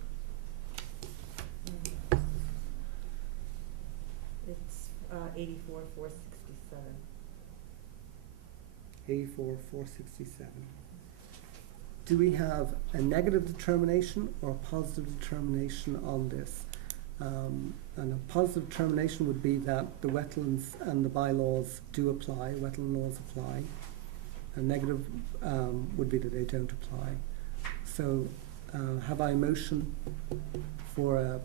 It's 84,467. 84,467. Do we have a negative determination or a positive determination on this? And a positive determination would be that the wetlands and the bylaws do apply, wetland laws apply. A negative would be that they don't apply. So have I a motion for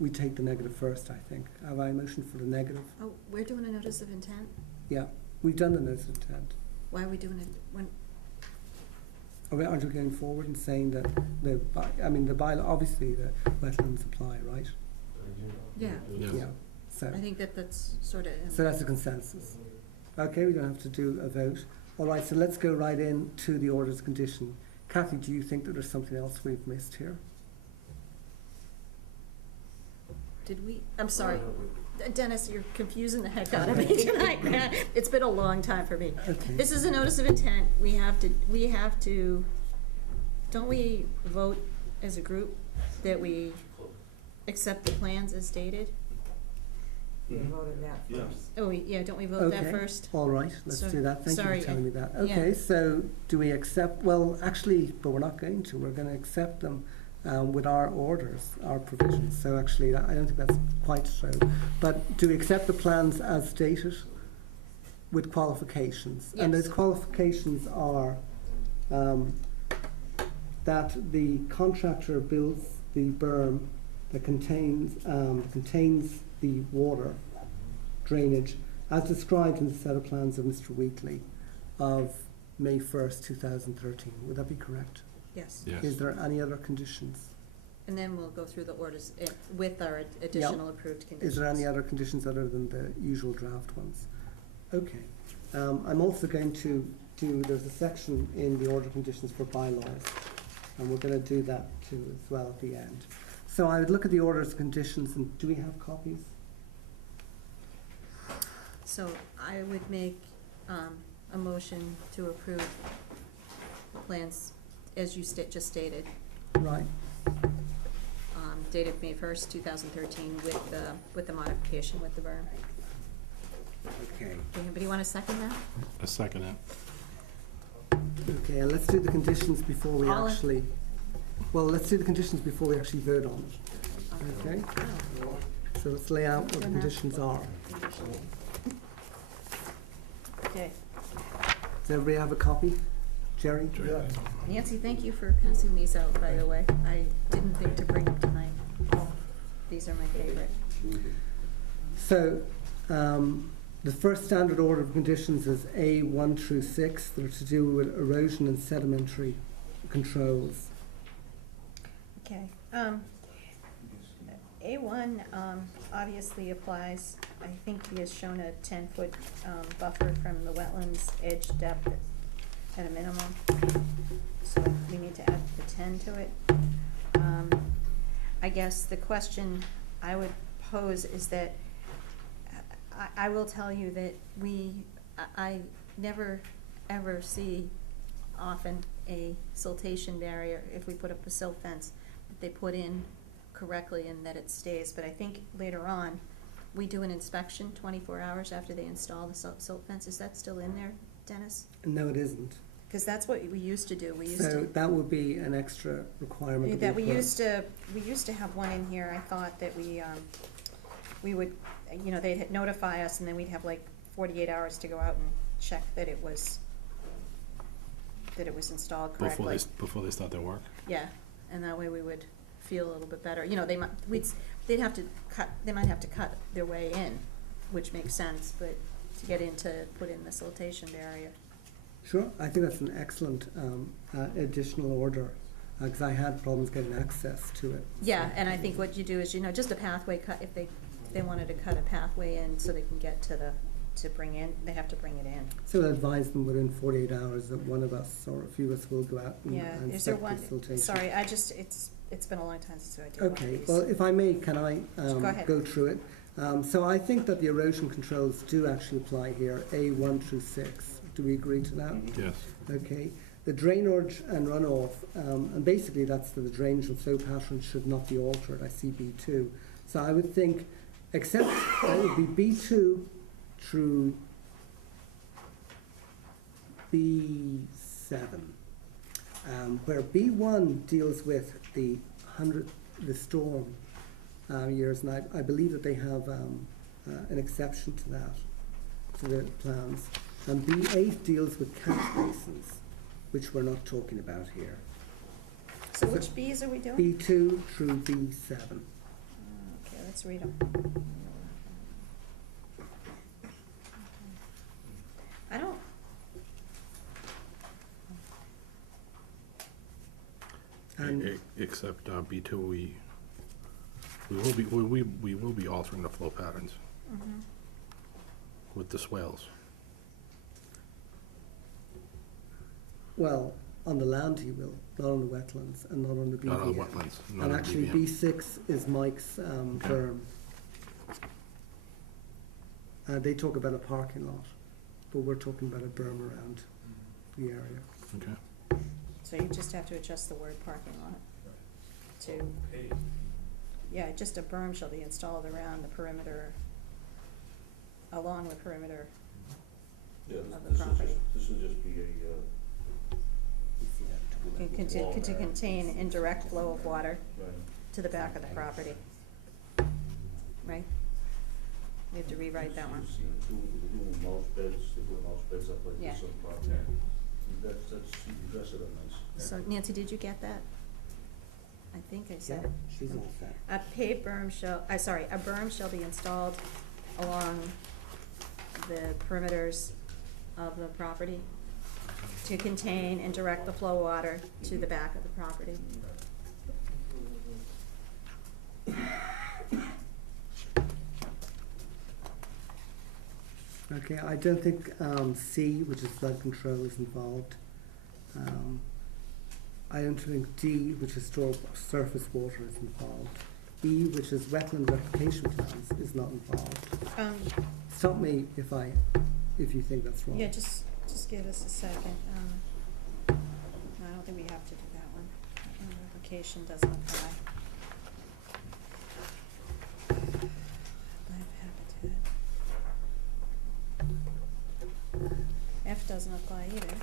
we take the negative first, I think. Have I a motion for the negative? Oh, we're doing a notice of intent? Yeah, we've done the notice of intent. Why are we doing it when, Aren't you going forward and saying that the bylaw, obviously the wetlands apply, right? yeah, Yes. Yeah. So I think that's sort of. So that's a consensus. Okay, we don't have to do a vote. All right, so let's go right in to the orders of condition. Kathy, do you think that there's something else we've missed here? Did we, I'm sorry, Dennis, you're confusing the heck out of me tonight. It's been a long time for me. Okay. This is a notice of intent. We have to, don't we vote as a group that we accept the plans as stated? We voted that Yeah. first. Oh, yeah, don't we vote that Okay, first? all right, let's So- do that. Thank you sorry, for telling me that. yeah. Okay, so do we accept, well, actually, but we're not going to. We're going to accept them with our orders, our provisions. So actually, I don't think that's quite so. But do we accept the plans as stated with qualifications? And those Yes. qualifications are that the contractor builds the berm that contains the water drainage as described in the set of plans of Mr. Wheatley of May 1st, 2013. Would that be correct? Yes. Yes. Is there any other conditions? And then we'll go through the orders with our additional approved conditions. Is there any other conditions other than the usual draft ones? Okay. I'm also going to there's a section in the order conditions for bylaws, and we're going to do that too as well at the end. So I would look at the orders and conditions, and do we have copies? So I would make a motion to approve the plans as you just stated, Right. dated May 1st, 2013 with the modification with the berm. Okay. Does anybody want to second that? A second it. Okay, and let's do the conditions before we All in- actually, well, let's do the conditions before we actually vote on it. Okay? So let's lay out what the conditions are. Okay. Does everybody have a copy? Jerry? Yeah. Nancy, thank you for passing these out, by the way. I didn't think to bring them tonight. These are my favorite. So, the first standard order of conditions is A 1 through 6. They're to do with erosion and sedimentary controls. Okay. A1 obviously applies. I think he has shown a 10-foot buffer from the wetlands edge depth at a minimum. So we need to add the 10 to it. I guess the question I would pose is that I will tell you that I never ever see often a siltation barrier if we put up a silt fence that they put in correctly and that it stays. But I think later on, we do an inspection 24 hours after they install the silt fence. Is that still in there, Dennis? No, it isn't. Because that's what we used to do. We used So to. that would be an extra requirement. That we put. used to have one in here. I thought that we would, they'd notify us and then we'd have like 48 hours to go out and check that it was installed correctly. Before they start their work? Yeah, and that way we would feel a little bit better. They might have to cut their way in, which makes sense, but to get in to put in the siltation barrier. Sure, I think that's an excellent additional order, because I had problems getting access to it. Yeah, and I think what you do is, just a pathway cut, if they wanted to cut a pathway in so they can get to bring in, they have to bring it in. So I advise them within 48 hours that one of us or a few of us will go out and Yeah, and is there inspect one, the siltation. sorry, it's been a long time since I did one of Okay, these. well, if I may, can I Go ahead. go through it? So I think that the erosion controls do actually apply here, A 1 through 6. Do we agree to that? Yes. Okay. The drainage and runoff, and basically that's the drainage and flow patterns should not be altered. I see B2. So I would think, except that would be B2 through B7, where B1 deals with the storm years, and I believe that they have an exception to that, to the plans. And B8 deals with catch basins, which we're not talking about here. So which Bs are we doing? B2 through B7. Okay, let's read them. I don't, And Except B2, we will be altering the flow patterns with the swales. well, on the land he will, not on the wetlands and not on the BVA. Not on the wetlands. not And on actually BVM. B6 is Mike's berm. They talk about a parking lot, but we're talking about a berm around the area. Okay. so you just have to adjust the word parking lot to, yeah, just a berm shall be installed around the perimeter along the perimeter Yeah, of the this will property. this will just be a, To contain indirect flow of water right. to the back of the property. Right? We have to rewrite that one. Doing mulch beds, they put mulch beds up like Yeah. this on the property. That's, you dress it up nice. So Nancy, did you get that? I think I said it. She's all set. A paved berm a berm shall be installed along the perimeters of the property to contain and direct the flow of water to the back of the property. Okay, I don't think C, which is flood control, is involved. I don't think D, which is store surface water, is involved. E, which is wetland replication plans, is not involved. Stop me if you think that's wrong. Yeah, just give us a second. I don't think we have to do that one. Replication doesn't apply. Live habitat. F doesn't apply either.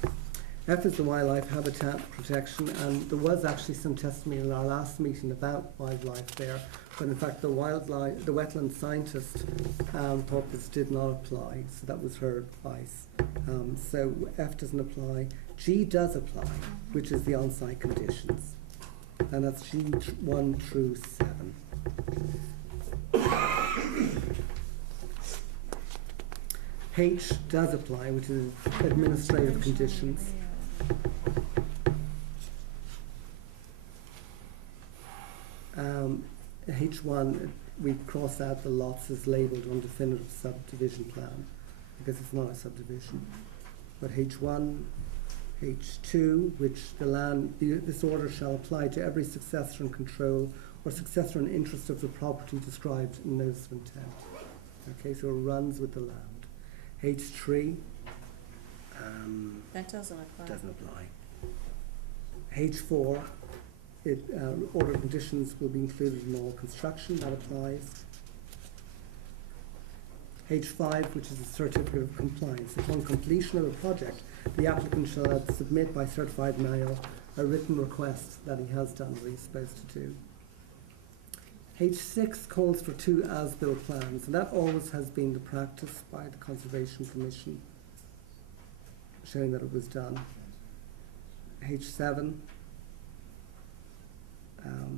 F is the wildlife habitat protection, and there was actually some testimony in our last meeting about wildlife there, but in fact the wetland scientist thought this did not apply, so that was her advice. So F doesn't apply. G does apply, which is the on-site conditions, and that's G1 through 7. H does apply, which is administrative conditions. H1, we cross out the lots as labelled on definitive subdivision plan, because it's not a subdivision. But H1, H2, which this order shall apply to every successor in control or successor in interest of the property described in notice of intent. Okay, so it runs with the land. H3, That doesn't apply. doesn't apply. H4, order conditions will be included in all construction, that applies. H5, which is a certificate of compliance. Upon completion of the project, the applicant shall submit by certified mail a written request that he has done what he's supposed to do. H6 calls for 2 as-built plans, and that always has been the practice by the Conservation Commission, showing that it was done. H7,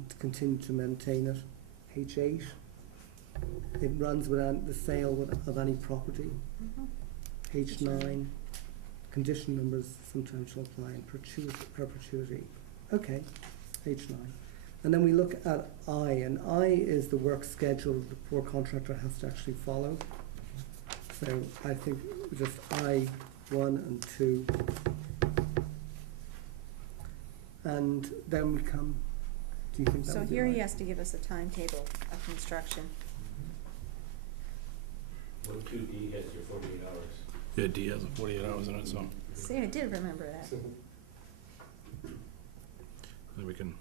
to continue to maintain it. H8, it runs without the sale of any property. H9, condition numbers sometimes shall apply in perpetuity. Okay, H9. And then we look at I, and I is the work schedule the poor contractor has to actually follow. So I think just I, 1 and 2. And then we come, do you think that So would be here he right? has to give us a timetable of construction. 1, 2D has your 48 hours. Yeah, D has 48 hours in it, so See, I did remember that. then we can,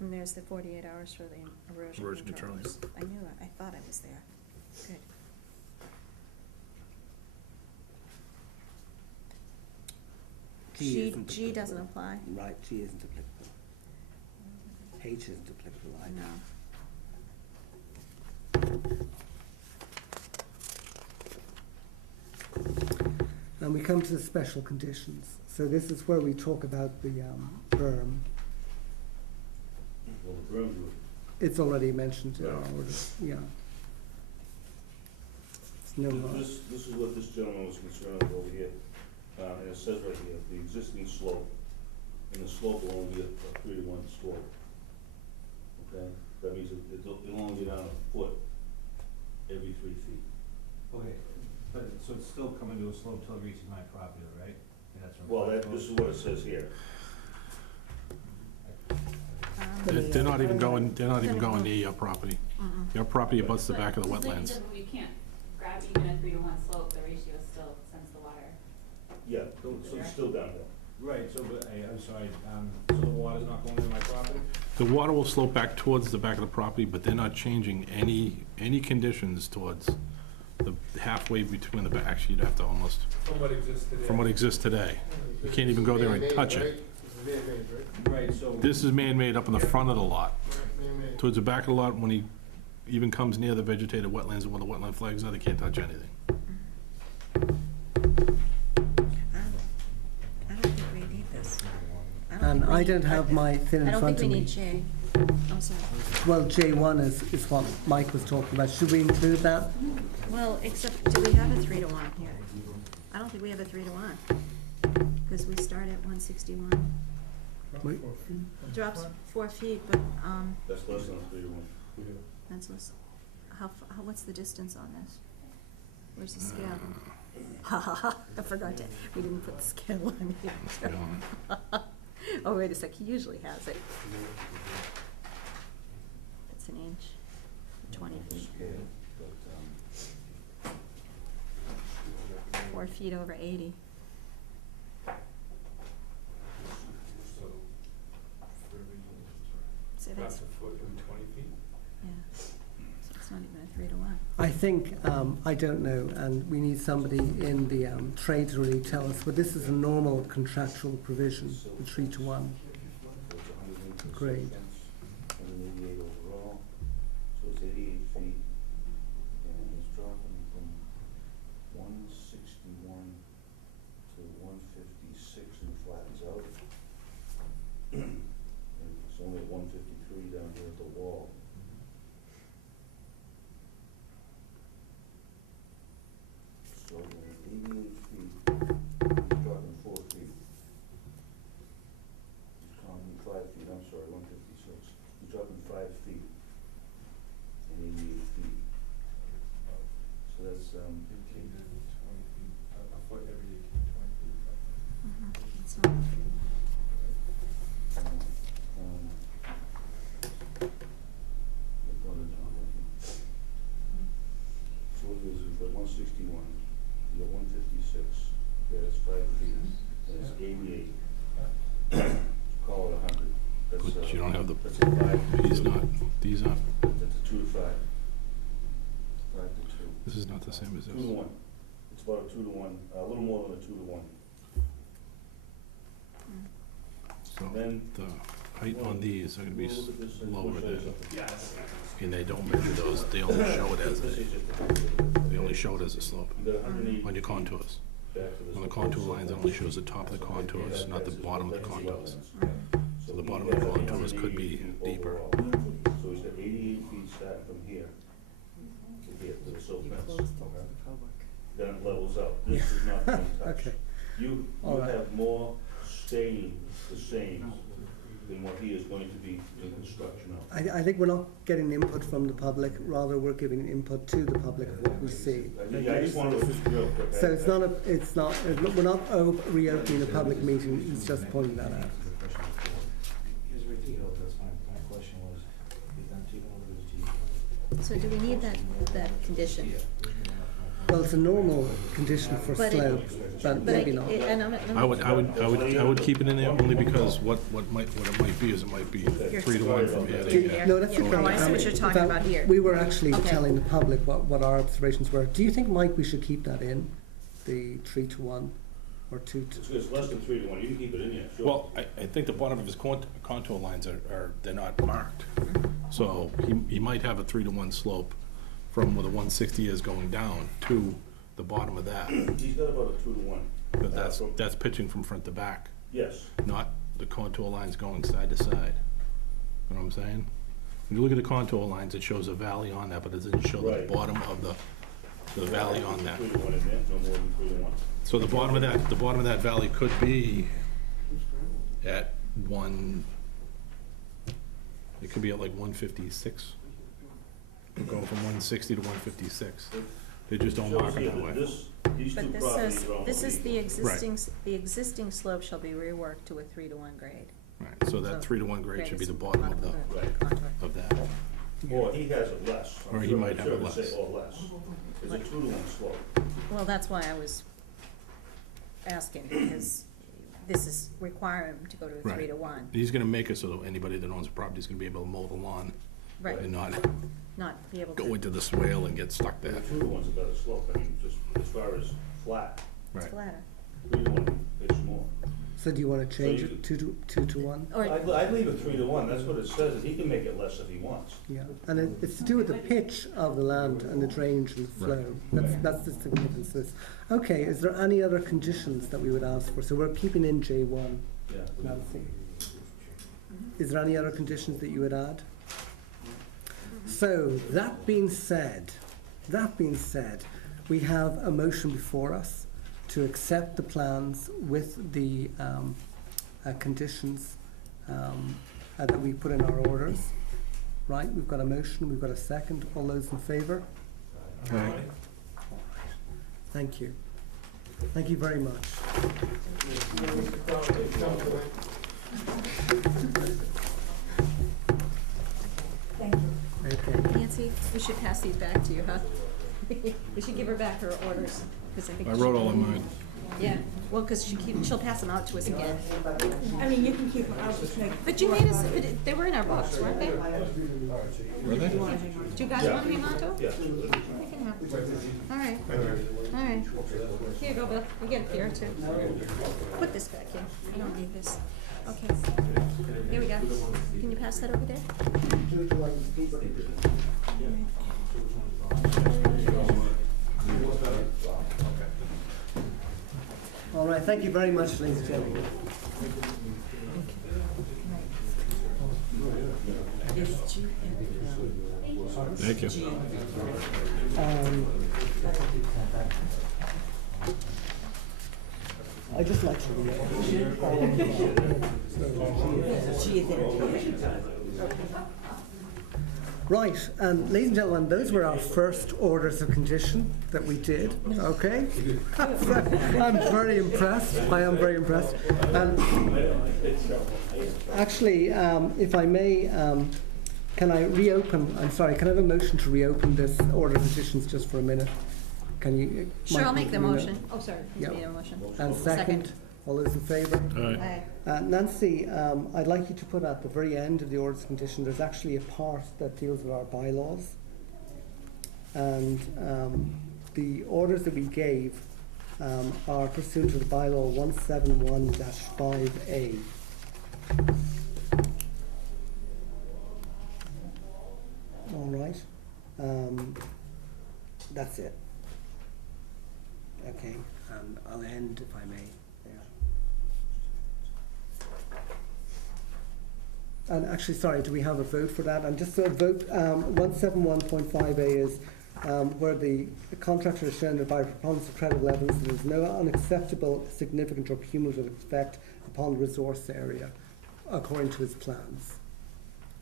And there's the 48 hours for the erosion Erosion controllers. I knew it, I thought I was there. Good. G doesn't apply? Right, G isn't applicable. H isn't applicable either. No. And we come to the special conditions. So this is where we talk about the berm. Well, the berm would It's already mentioned in our order, yeah. It's no law. This is what this gentleman was concerned with over here, and it says right here, the existing slope, and the slope will only be a 3-to-1 slope. Okay, that means it'll only be down a foot every 3 feet. Okay, but, so it's still coming to a slope till it reaches my property, right? And that's Well, this is what it says here. they're not even going near your property. Your property abuts the back of the Just like you wetlands. said, but you can't grab even a 3-to-1 slope, the ratio still sends the water. Yeah, so it's still downhill. Right, so, but, I'm sorry, so the water's not going into my property? The water will slope back towards the back of the property, but they're not changing any conditions towards the halfway between the back, actually, you'd have to almost, From what exists today. from what exists today. You can't even go there and touch it. Man-made, right? Right, so. This is man-made up in the front of the lot. Man-made. Towards the back of the lot, when he even comes near the vegetated wetlands and where the wetland flags are, they can't touch anything. I don't think we need this. And I don't have my thing I in don't front think of we me. need J. I'm sorry. Well, J1 is what Mike was talking about. Should we include that? Well, except, do we have a 3-to-1 here? I don't think we have a 3-to-1, because we start at 161. Wait. Drops 4 feet, but, That's less than a 3 to 1. that's less, what's the distance on this? Where's the scale? Ha ha ha, I forgot to, we didn't put the scale on here. Oh, wait a sec, he usually has it. It's an inch, 20 feet. 4 feet over 80. So that's, a foot and 20 feet? yeah, so it's not even a 3-to-1. I think, I don't know, and we need somebody in the trade to really tell us, but this is a normal contractual provision, the 3-to-1 grade. 188 overall, so it's 88 feet, and it's dropping from 161 to 156 and flattens out. And it's only at 153 down here at the wall. So 88 feet, he's dropping 4 feet. He's dropping 5 feet, I'm sorry, 156. He's dropping 5 feet and 88 feet. So that's, 18 to 20 feet, a foot every 18 to 20 feet. It's not a 3-to-1. So it is, we've got 161, you got 156, okay, that's 5 feet, that's 88. Call it 100. That's, But you don't have the, that's a 5 to he's 2. not, these aren't, That's a 2 to 5. 5 to 2. this is not the same as 2 to this. 1. It's about a 2 to 1, a little more than a 2 to 1. So Then- the height on these are gonna be Look at this, lower we'll show you than, something. and they don't measure those, they only show it as This a, is just a- they only show it as a slope You got 108 on your contours. back to this. On the contour lines, it only shows the top of the contours, not the bottom of the contours. So the bottom of the contours could be deeper. So he's got 88 feet starting from here to here, to the silt fence. Then it levels out. This is not being touched. Okay. You All right. have more staying the same than what he is going to be in construction of. I think we're not getting input from the public, rather we're giving input to the public of what we see. I just wanted to, just real quick. So we're not reopening a public meeting, he's just pointing that out. Here's where detail, that's my question was, is them taking over this detail? So do we need that condition? Well, it's a normal condition for But it- slope, but maybe not. And I would keep it in there only because what it might be is it might be 3 to 1 from here to Do you- here. No, that's okay. Oh, I see what you're talking about here. We were actually Okay. telling the public what our observations were. Do you think, Mike, we should keep that in, the 3-to-1 or 2 to? It's less than 3 to 1, you can keep it in there, sure. Well, I think the bottom of his contour lines are, they're not marked. So he might have a 3 to 1 slope from where the 160 is going down to the bottom of that. He's got about a 2 to 1. But that's pitching from front to back, Yes. not the contour lines going side to side. You know what I'm saying? When you look at the contour lines, it shows a valley on that, but it doesn't show the Right. bottom of the valley on that. 3 to 1 in there, no more than 3 to 1. So the bottom of that valley could be at it could be at like 156. Could go from 160 to 156. They just don't mark it that way. These two But this properties says, are almost this is the equal. existing slope shall be reworked to a 3-to-1 grade. Right, so that 3 to 1 grade should be the bottom of that. Or he has it less. I'm Or he sure- might I'm have sure it it'd say less. or less. It's a 2 to 1 slope. Well, that's why I was asking, because this is require him to go to a Right. 3-to-1. He's gonna make it so that anybody that owns a property is gonna be able to mow the lawn Right. and not not be able to. Go into the swale and get stuck there. The two ones are better slope, I mean, just as far as flat, It's Right. flatter. three to one, it's more. So do you want to change So it two to one? Or, I'd leave it 3 to 1, that's what it says, and he can make it less if he wants. Yeah, and it's to do with the pitch of the land and the drainage and the flow. That's the significance of this. Okay, is there any other conditions that we would ask for? So we're keeping in J1, Yeah. Nancy. Is there any other conditions that you would add? So, that being said, we have a motion before us to accept the plans with the conditions that we put in our orders. Right, we've got a motion, we've got a second. All those in favour? Aye. All right. Thank you. Thank you very much. Thank you. Okay. Nancy, we should pass these back to you, huh? We should give her back her orders, 'cause I think. I she- wrote all of mine. Yeah, well, 'cause she'll pass them out to us again. I mean, you can keep them, I was just making. But you made us, but they were in our box, weren't they? Were they? Do you guys want to hang on to them? Yeah. They can have them. All right, all right. Here you go, Bill. You get it here too. Put this back in. You don't need this. Okay. Here we go. Can you pass that over there? All right, thank you very much, ladies and gentlemen. Thank you. I just like to read. Right, ladies and gentlemen, those were our first orders of condition that we did, okay? I'm very impressed, I am very impressed. Actually, if I may, can I reopen, I'm sorry, can I have a motion to reopen this order of conditions just for a minute? Can you? Sure, I'll Michael, make the can you motion. Oh, sorry. Yeah. Made a motion. And second, all those in favour? Aye. Aye. Nancy, I'd like you to put at the very end of the orders of condition, there's actually a part that deals with our bylaws. And the orders that we gave are pursuant to the bylaw 171-5A. All right. That's it. Okay, and I'll end, if I may, there. And actually, sorry, do we have a vote for that? And just so vote, 171.5A is where the contractor is shown that by preponderance of credible evidence there is no unacceptable, significant or cumulative effect upon the resource area, according to his plans.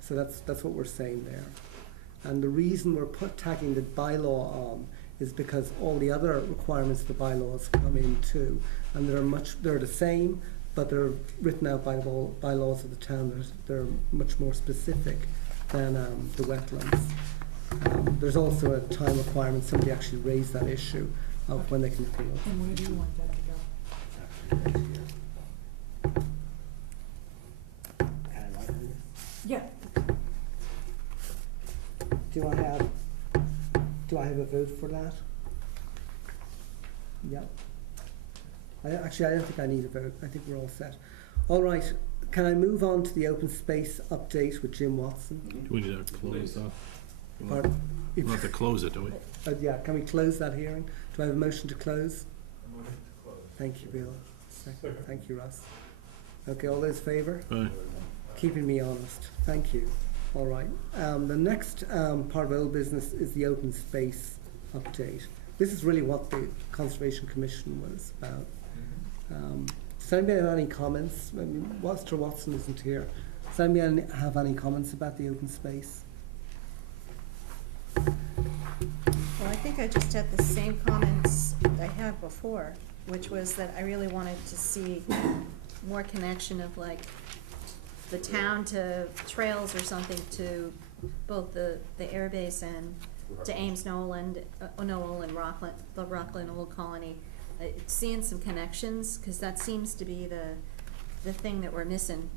So that's what we're saying there. And the reason we're tagging the bylaw on is because all the other requirements of the bylaws come in too, and they're the same, but they're written out by the bylaws of the town. They're much more specific than the wetlands. There's also a time requirement. Somebody actually raised that issue of when they can appeal. And where do you want that to go? Yeah. Do I have a vote for that? Yep. I don't think I need a vote. I think we're all set. All right. Can I move on to the open space update with Jim Watson? Do we need to close that? Pardon? We don't have to close it, do we? Yeah. Can we close that hearing? Do I have a motion to close? Thank you, Bill. Second. Thank you, Russ. Okay. All those in favour? Aye. Keeping me honest. Thank you. All right. The next part of old business is the open space update. This is really what the Conservation Commission was about. Does anybody have any comments? I mean, Mr. Watson isn't here. Does anybody have any comments about the open space? Well, I think I just had the same comments I had before, which was that I really wanted to see more connection of like the town to trails or something to both the air base and to Ames Knoll and Rockland, the Rockland Old Colony. Seeing some connections, because that seems to be the thing that we're missing.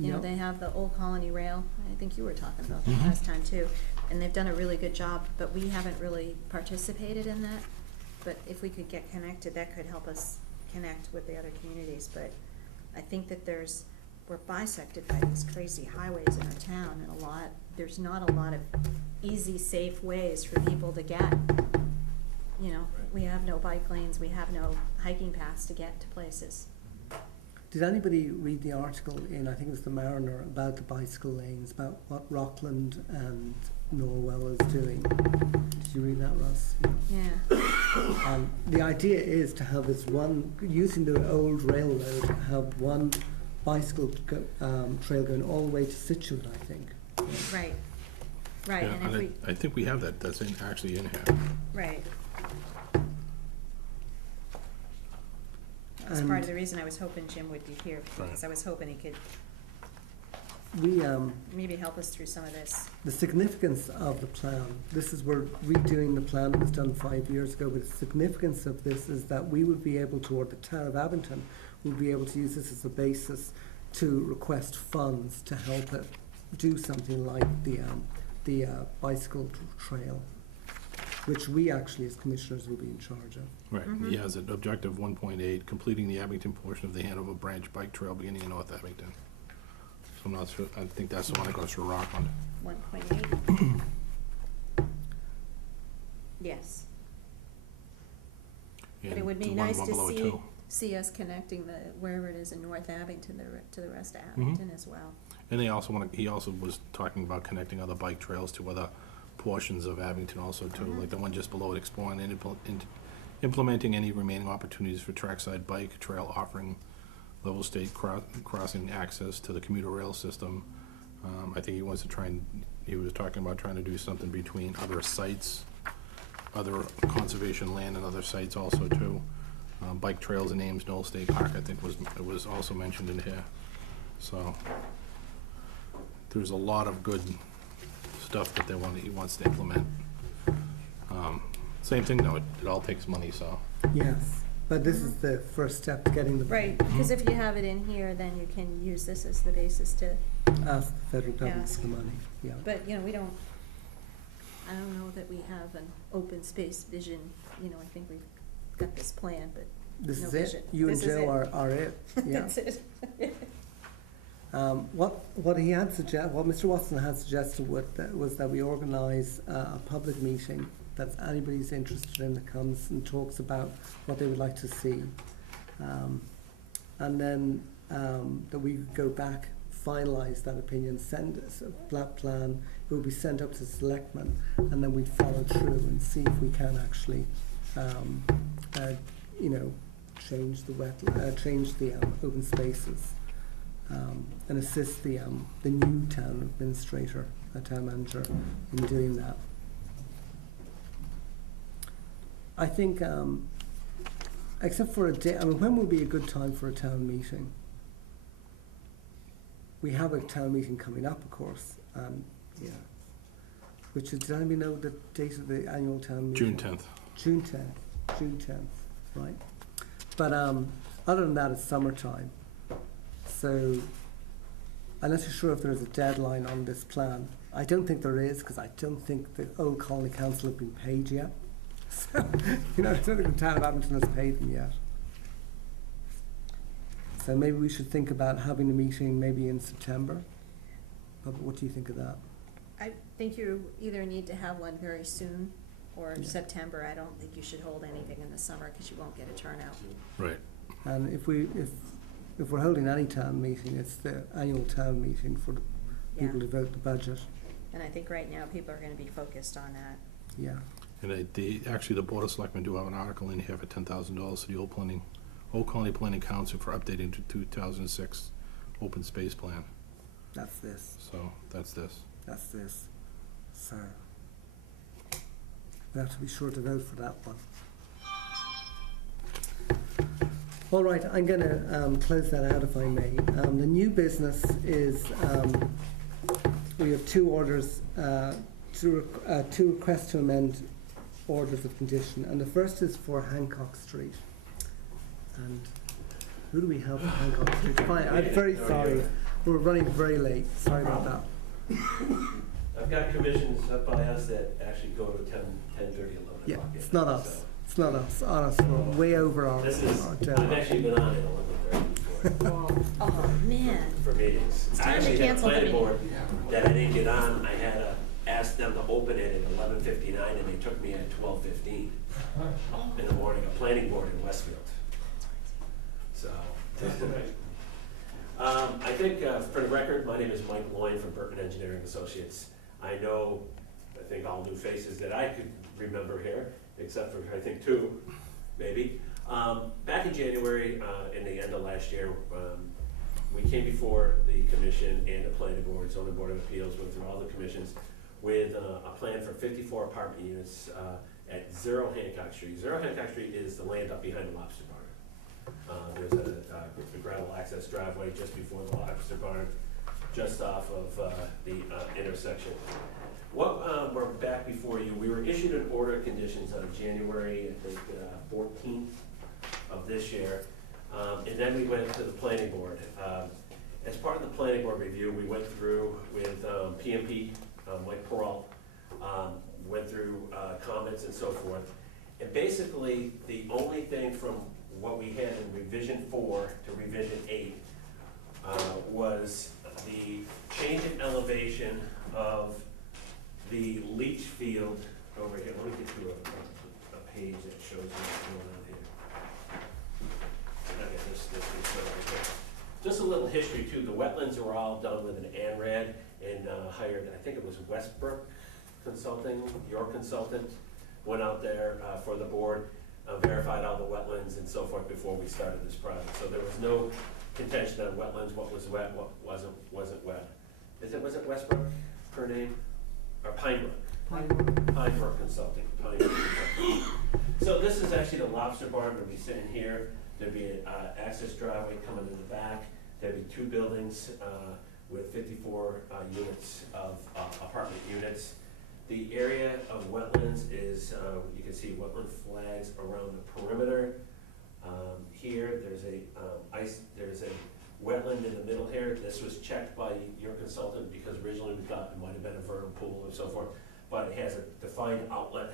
You know, Yep. they have the Old Colony Rail. I think you were talking about that Mhm. last time too. and they've done a really good job, but we haven't really participated in that. But if we could get connected, that could help us connect with the other communities, but I think that we're bisected by these crazy highways in our town, and there's not a lot of easy, safe ways for people to get. You know, we have no bike lanes, we have no hiking paths to get to places. Did anybody read the article in, I think it was the Mariner, about the bicycle lanes, about what Rockland and Norwell is doing? Did you read that, Russ? Yeah. The idea is to have this one, using the old railroad, have one bicycle trail going all the way to Situate, I think. Right, right, Yeah, and if we, I think we have that, that's actually in here. right. That was And part of the reason I was hoping Jim would be here, because Right. I was hoping he could We, maybe help us through some of this. the significance of the plan, this is, we're redoing the plan that was done 5 years ago, but the significance of this is that we would be able to, or the town of Abington, would be able to use this as a basis to request funds to help it do something like the bicycle trail, which we actually as commissioners will be in charge of. Right, Mhm. he has an objective 1.8, completing the Abington portion of the Hanover Branch Bike Trail beginning in North Abington. So I'm not sure, I think that's the one that goes through Rockland. 1.8. Yes, but it And would be the one nice to below it, see, too. us connecting wherever it is in North Abington, to the rest of Mm-hmm. Abington as well. And he also was talking about connecting other bike trails to other portions of Abington also too, like the one just below it, exploring and implementing any remaining opportunities for trackside bike trail offering level state crossing access to the commuter rail system. I think he wants to he was talking about trying to do something between other sites, other conservation land and other sites also too. Bike trails in Ames Knoll State Park, I think was also mentioned in here. So there's a lot of good stuff that he wants to implement. Same thing though, it all takes money, so. Yes, but this is the first step to getting the. Right, because if you have it in here, then you can use this as the basis to, Ask the federal government Ask. for the money, yeah. but, you know, I don't know that we have an open space vision, you know, I think we've got this plan, but This no is vision. it, you and This is Joe it. are it, yeah. That's it. What he had what Mr. Watson had suggested was that we organise a public meeting that anybody's interested in that comes and talks about what they would like to see. And then that we go back, finalise that opinion, send us a flat plan, it will be sent up to the selectmen, and then we'd follow through and see if we can actually, change the open spaces. And assist the new town administrator, town manager, in doing that. I think, except for a day, when would be a good time for a town meeting? We have a town meeting coming up, of course, which is, did anybody know the date of the annual town meeting? June 10th. June 10th, right. But other than that, it's summertime. So, I'm not too sure if there's a deadline on this plan. I don't think there is, because I don't think the Old Colony Council have been paid yet. So, I don't think the town of Abington has paid them yet. So maybe we should think about having a meeting maybe in September. But what do you think of that? I think you either need to have one very soon or Yeah. September. I don't think you should hold anything in the summer because you won't get a turnout. Right. And if we're holding any town meeting, it's the annual town meeting for the people to vote the budget. And I think right now people are gonna be focused on that. Yeah. And actually, the Board of Selectmen do have an article in here for $10,000 to the Old Colony Planning Council for updating to 2006 open space plan. That's this. So that's this. That's this. So we have to be sure to vote for that one. All right, I'm going to close that out if I may. The new business is we have two orders, two requests to amend orders of condition, and the first is for Hancock Street. And who do we have for Hancock Street? Fine, I'm very sorry. We're running very late. Sorry about that. I've got commissions up by us that actually go to 10:30, 11 o'clock. Yeah, at it's night, not us. so. It's not us. Honest, we're way over our. This is, our I've deadline. actually been on at 11:30 before, Oh, man. for meetings. It's I time to actually had a cancel the planning meeting. board that I didn't get on, I had to ask them to open it at 11:59, and they took me at 12:15 in the morning, a planning board in Westfield. So. I think, for the record, my name is Mike Loyne from Burton Engineering Associates. I think all new faces that I could remember here, except for, I think, two, maybe. Back in January, in the end of last year, we came before the commission and the planning board, zoning board of appeals, went through all the commissions with a plan for 54 apartment units at 0 Hancock Street. 0 Hancock Street is the land up behind the lobster barn. There's a gravel access driveway just before the lobster barn, just off of the intersection. We're back before you. We were issued an order of conditions on January, I think, 14th of this year. And then we went to the planning board. As part of the planning board review, we went through with PMP, Mike Peralt, went through comments and so forth. And basically, the only thing from what we had in revision 4 to revision 8 was the change in elevation of the leach field over here. Let me get you a page that shows you what's going on here. Okay, this is right here. Just a little history too. The wetlands were all done with an ANRAD and hired, I think it was Westbrook Consulting, your consultant, went out there for the board, verified all the wetlands and so forth before we started this project. So there was no contention on wetlands, what was wet, what wasn't wet. Was it Westbrook, her name? Or Pinebrook? Pinebrook Consulting. Pinebrook Consulting. So this is actually the lobster barn. We'll be sitting here. There'd be an access driveway coming in the back. There'd be 2 buildings with 54 units of apartment units. The area of wetlands is, you can see wetland flags around the perimeter. Here, there's a wetland in the middle here. This was checked by your consultant because originally we thought it might have been a vernal pool or so forth, but it has a defined outlet,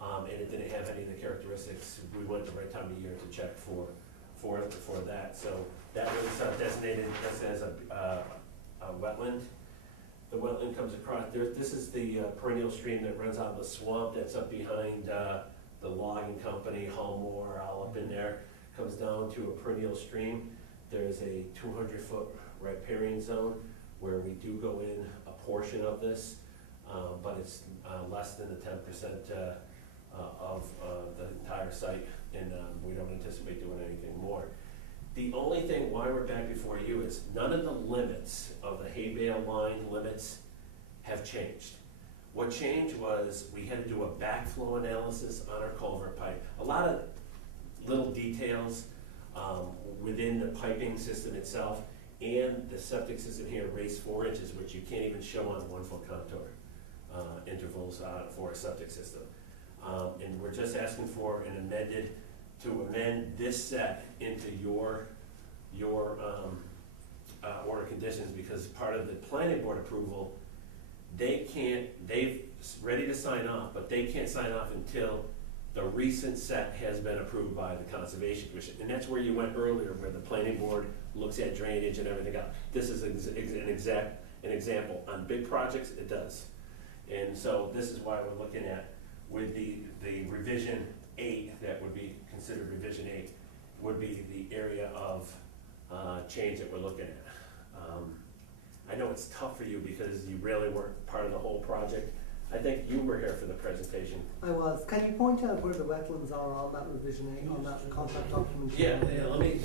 and it didn't have any of the characteristics. We went the right time of year to check for that. So that was designated as a wetland. The wetland comes across there. This is the perennial stream that runs out of the swamp that's up behind the logging company, Hallmore, all up in there. Comes down to a perennial stream. There's a 200-foot riparian zone where we do go in a portion of this, but it's less than the 10% of the entire site, and we don't anticipate doing anything more. The only thing why we're back before you is none of the limits of the hay bale line limits have changed. What changed was we had to do a backflow analysis on our culvert pipe. A lot of little details within the piping system itself, and the septic system here raised 4 inches, which you can't even show on a 1-foot contour intervals for a septic system. And we're just asking for an to amend this set into your order conditions, because part of the planning board approval, they've ready to sign off, but they can't sign off until the recent set has been approved by the Conservation Commission. And that's where you went earlier, where the planning board looks at drainage and everything else. This is an example. On big projects, it does. And so this is why we're looking at, with the revision 8, that would be considered revision 8, would be the area of change that we're looking at. I know it's tough for you because you really weren't part of the whole project. I think you were here for the presentation. I was. Can you point out where the wetlands are on that revision 8, on that contract document? Yeah, let me.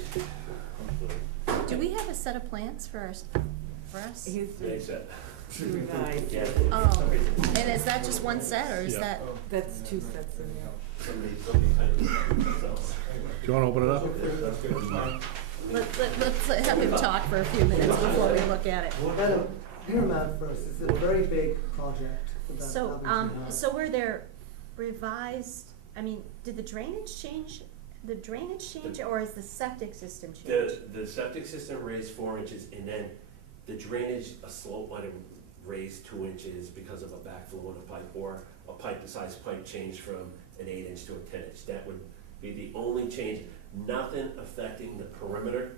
Do we have a set of plans for us? Makes it. Revised. Yeah. Oh, and is that just one set, or is Yeah. that? That's 2 sets in there. Do you want to open it up? Let's have him talk for a few minutes before we look at it. Hear him out first. It's a very big project. that So, Abington has. so were there revised, I mean, did the drainage change, or is the septic system change? The septic system raised 4 inches, and then the drainage, a slope line raised 2 inches because of a backflow in a pipe, or a pipe, the size pipe changed from an 8-inch to a 10-inch. That would be the only change. Nothing affecting the perimeter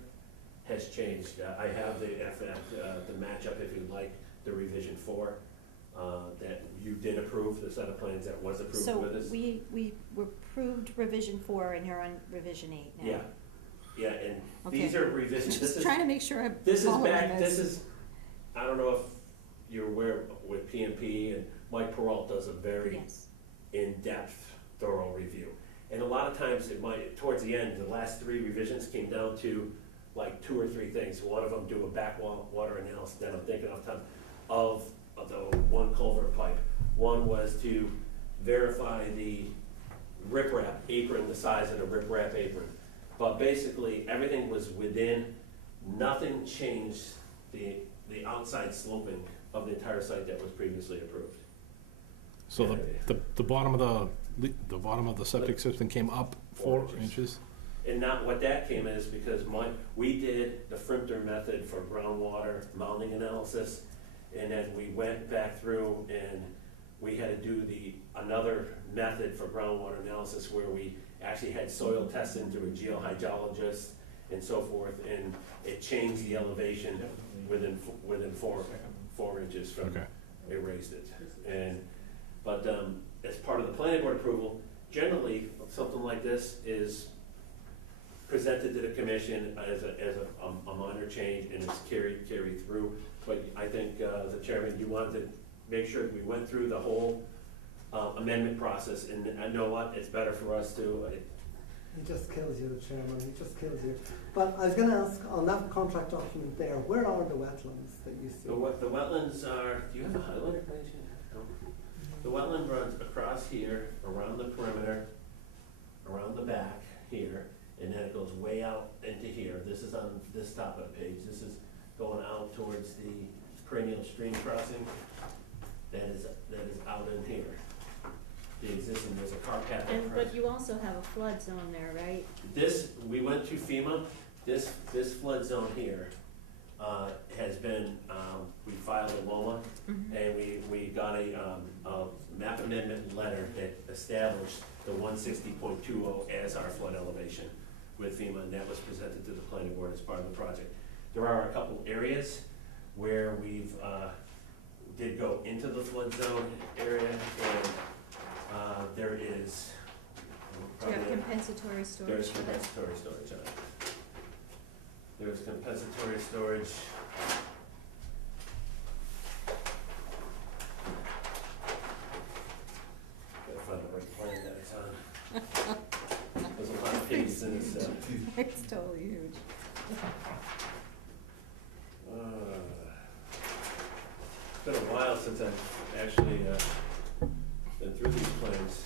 has changed. I have the matchup, if you'd like, the revision 4, that you did approve, the set of plans that was approved So with us. we approved revision 4 and you're on revision 8 now. Yeah, and Okay. these are revisions. This Just is, trying to make sure I'm this is following back, this. this is, I don't know if you're aware with PMP, and Mike Peralt does a very Yes. in-depth, thorough review. And a lot of times it might, towards the end, the last 3 revisions came down to like 2 or 3 things. One of them do a backwater analysis, then I'm thinking off the top of the one culvert pipe. One was to verify the riprap apron, the size of the riprap apron. But basically, everything was within, nothing changed the outside sloping of the entire site that was previously approved. So the bottom of the septic system came up 4 inches? And not what that came is because we did the Frimter method for groundwater mounding analysis, and then we went back through and we had to do another method for groundwater analysis where we actually had soil tested through a geohydrologist and so forth, and it changed the elevation within 4 inches from, Okay. it raised it. But as part of the planning board approval, generally, something like this is presented to the commission as a minor change, and it's carried through. But I think, the chairman, you wanted to make sure that we went through the whole amendment process, and I know what, it's better for us to, He just kills you, the chairman, he just kills you. But I was gonna ask, on that contract document there, where are the wetlands that you see? the wetlands are, do you have a highlighter, by any chance? No. The wetland runs across here, around the perimeter, around the back here, and then it goes way out into here. This is on this top of the page. This is going out towards the perennial stream crossing. That is out in here. The existing, there's a car path that And, crosses. but you also have a flood zone there, right? This, we went to FEMA, this flood zone here, has been, we filed a LOMA, and we got a map amendment letter that established the 160.20 as our flood elevation with FEMA, and that was presented to the planning board as part of the project. There are a couple areas where we've, did go into the flood zone area, and there is. Do you have compensatory storage There's for that? compensatory storage on it. There's compensatory storage. Gotta find the right plan that it's on. There's a lot of pages in this, It's totally huge. It's been a while since I've actually, been through these plans.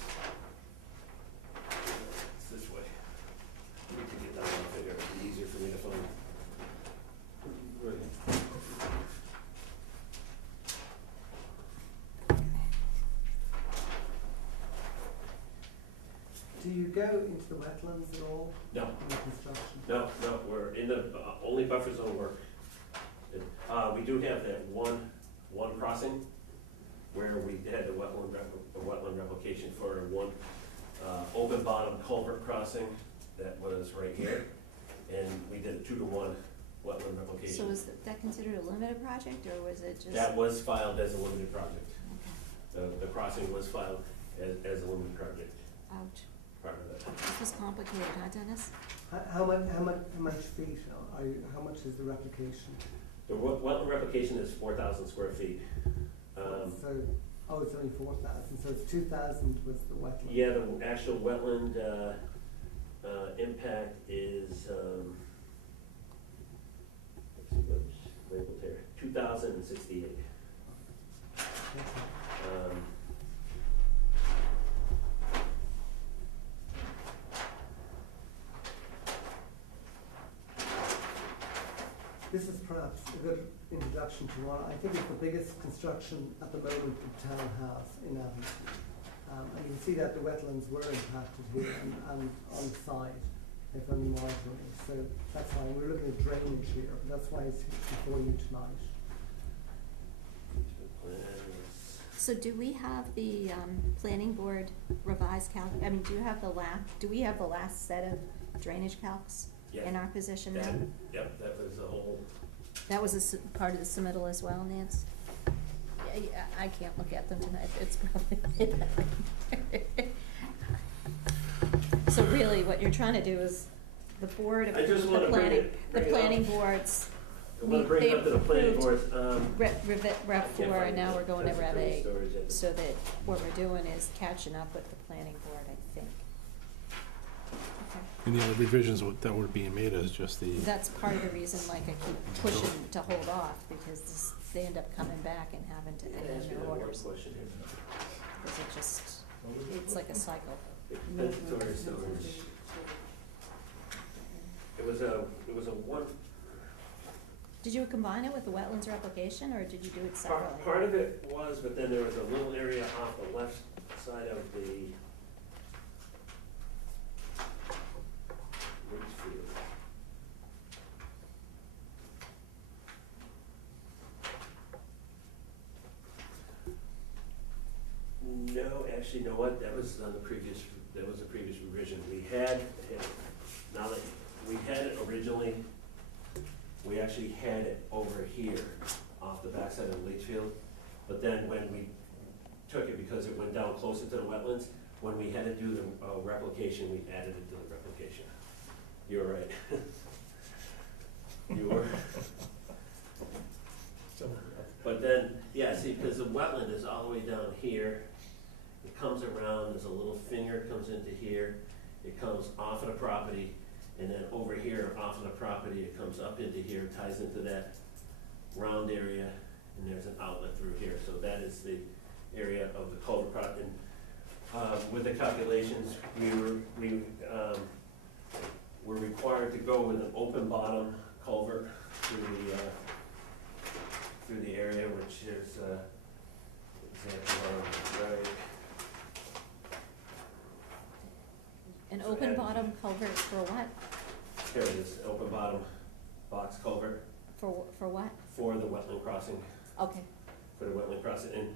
It's this way. I need to get that one bigger, it'd be easier for me to find. Do you go into the wetlands at all No, in the construction? no, we're in the, only buffer zone work. We do have that one crossing where we had the wetland replication for one, open bottom culvert crossing that was right here. And we did a 2-to-1 wetland replication. So is that considered a limited project, or was it just? That was filed as a limited project. Okay. The crossing was filed as a limited project Ouch. prior to that. This is complicated, huh, Dennis? How much feet how much is the replication? The wetland replication is 4,000 square feet. So, it's only 4,000, so it's 2,000 was the wetland. Yeah, the actual wetland impact is, let's see what's labeled here, 2,068. This is perhaps a good introduction to what I think is the biggest construction at the moment the town has in Abington. And you can see that the wetlands were impacted here and on the side, if only marginally. So that's why we're looking at drainage here, but that's why it's before you tonight. plans. So do we have the, planning board revised do you have do we have the last set of drainage calcs Yeah. in our position now? That, yep, that was the whole, That was part of the submittal as well, Nance? Yeah, I can't look at them tonight, it's probably. So really, what you're trying to do is, the board I just approved wanna the bring planning, it- the bring it up. planning boards. I wanna bring it up to the planning approved board, Rev can't 4, find and now it. we're going to That's Rev the 8, storage at the- so that what we're doing is catching up with the planning board, I think. Okay. And the other revisions that were being made is just the, That's part of the reason, like, I keep pushing to hold off, because they end up coming back and having to Can I amend ask you their that one orders, question here? because it's like a cycle. Compensatory storage. It was a one, Did you combine it with the wetlands replication, or did you do it separately? part of it was, but then there was a little area off the left side of the leach field. No, actually, you know what, that was on the previous, that was a previous revision. We had, now that, we had it originally, we actually had it over here off the backside of the leach field. But then when we took it, because it went down closer to the wetlands, when we had to do the replication, we added it to the replication. You were right. You were. But then, yeah, see, because the wetland is all the way down here. It comes around, there's a little finger comes into here. It comes off of the property, and then over here, off of the property, it comes up into here, ties into that round area, and there's an outlet through here. So that is the area of the culvert project. And with the calculations, we were required to go with an open bottom culvert through the area, which is example right. An open bottom culvert for what? Here it is, open bottom box culvert For what? for the wetland crossing, Okay, for the wetland crossing. And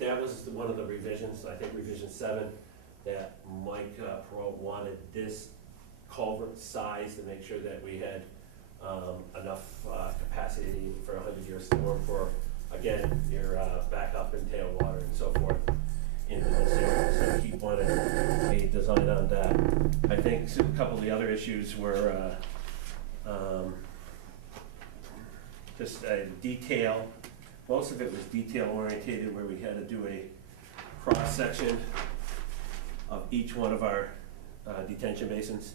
that was one of the revisions, I think revision 7, that Mike Perot wanted this culvert size to make sure that we had enough capacity for a 100-year storm for, again, your backup and tailwater and so forth into this area. So he wanted a design on that. I think a couple of the other issues were just detail. Most of it was detail orientated, where we had to do a cross section of each one of our detention basins.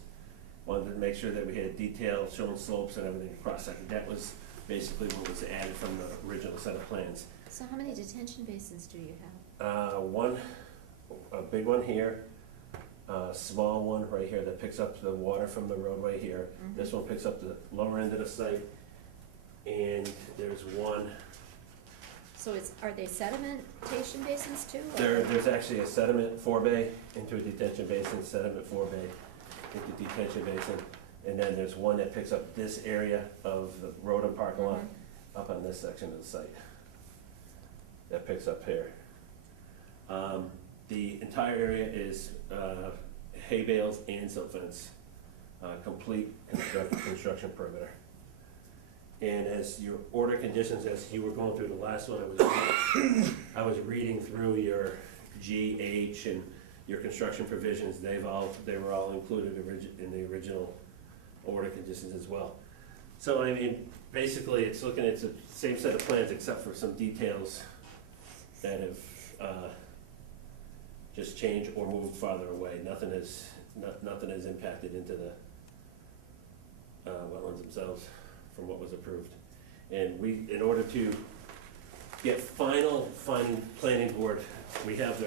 Wanted to make sure that we had detail showing slopes and everything cross section. That was basically what was added from the original set of plans. so how many detention basins do you have? A big one here, a small one right here that picks up the water from the roadway here. Mhm. This one picks up the lower end of the site, and there's one, So are they sedimentation basins too? or- there's actually a sediment forebay into a detention basin, sediment forebay into detention basin. And then there's one that picks up this area of the road and parking lot, Mhm. up on this section of the site. That picks up here. The entire area is hay bales and silt fence, complete construction perimeter. And as your order conditions, as you were going through the last one, I was reading through your G, H, and your construction provisions. They were all included in the original order conditions as well. So I mean, basically, it's the same set of plans except for some details that have just changed or moved farther away. Nothing has impacted into the wetlands themselves from what was approved. And in order to get final planning board, we have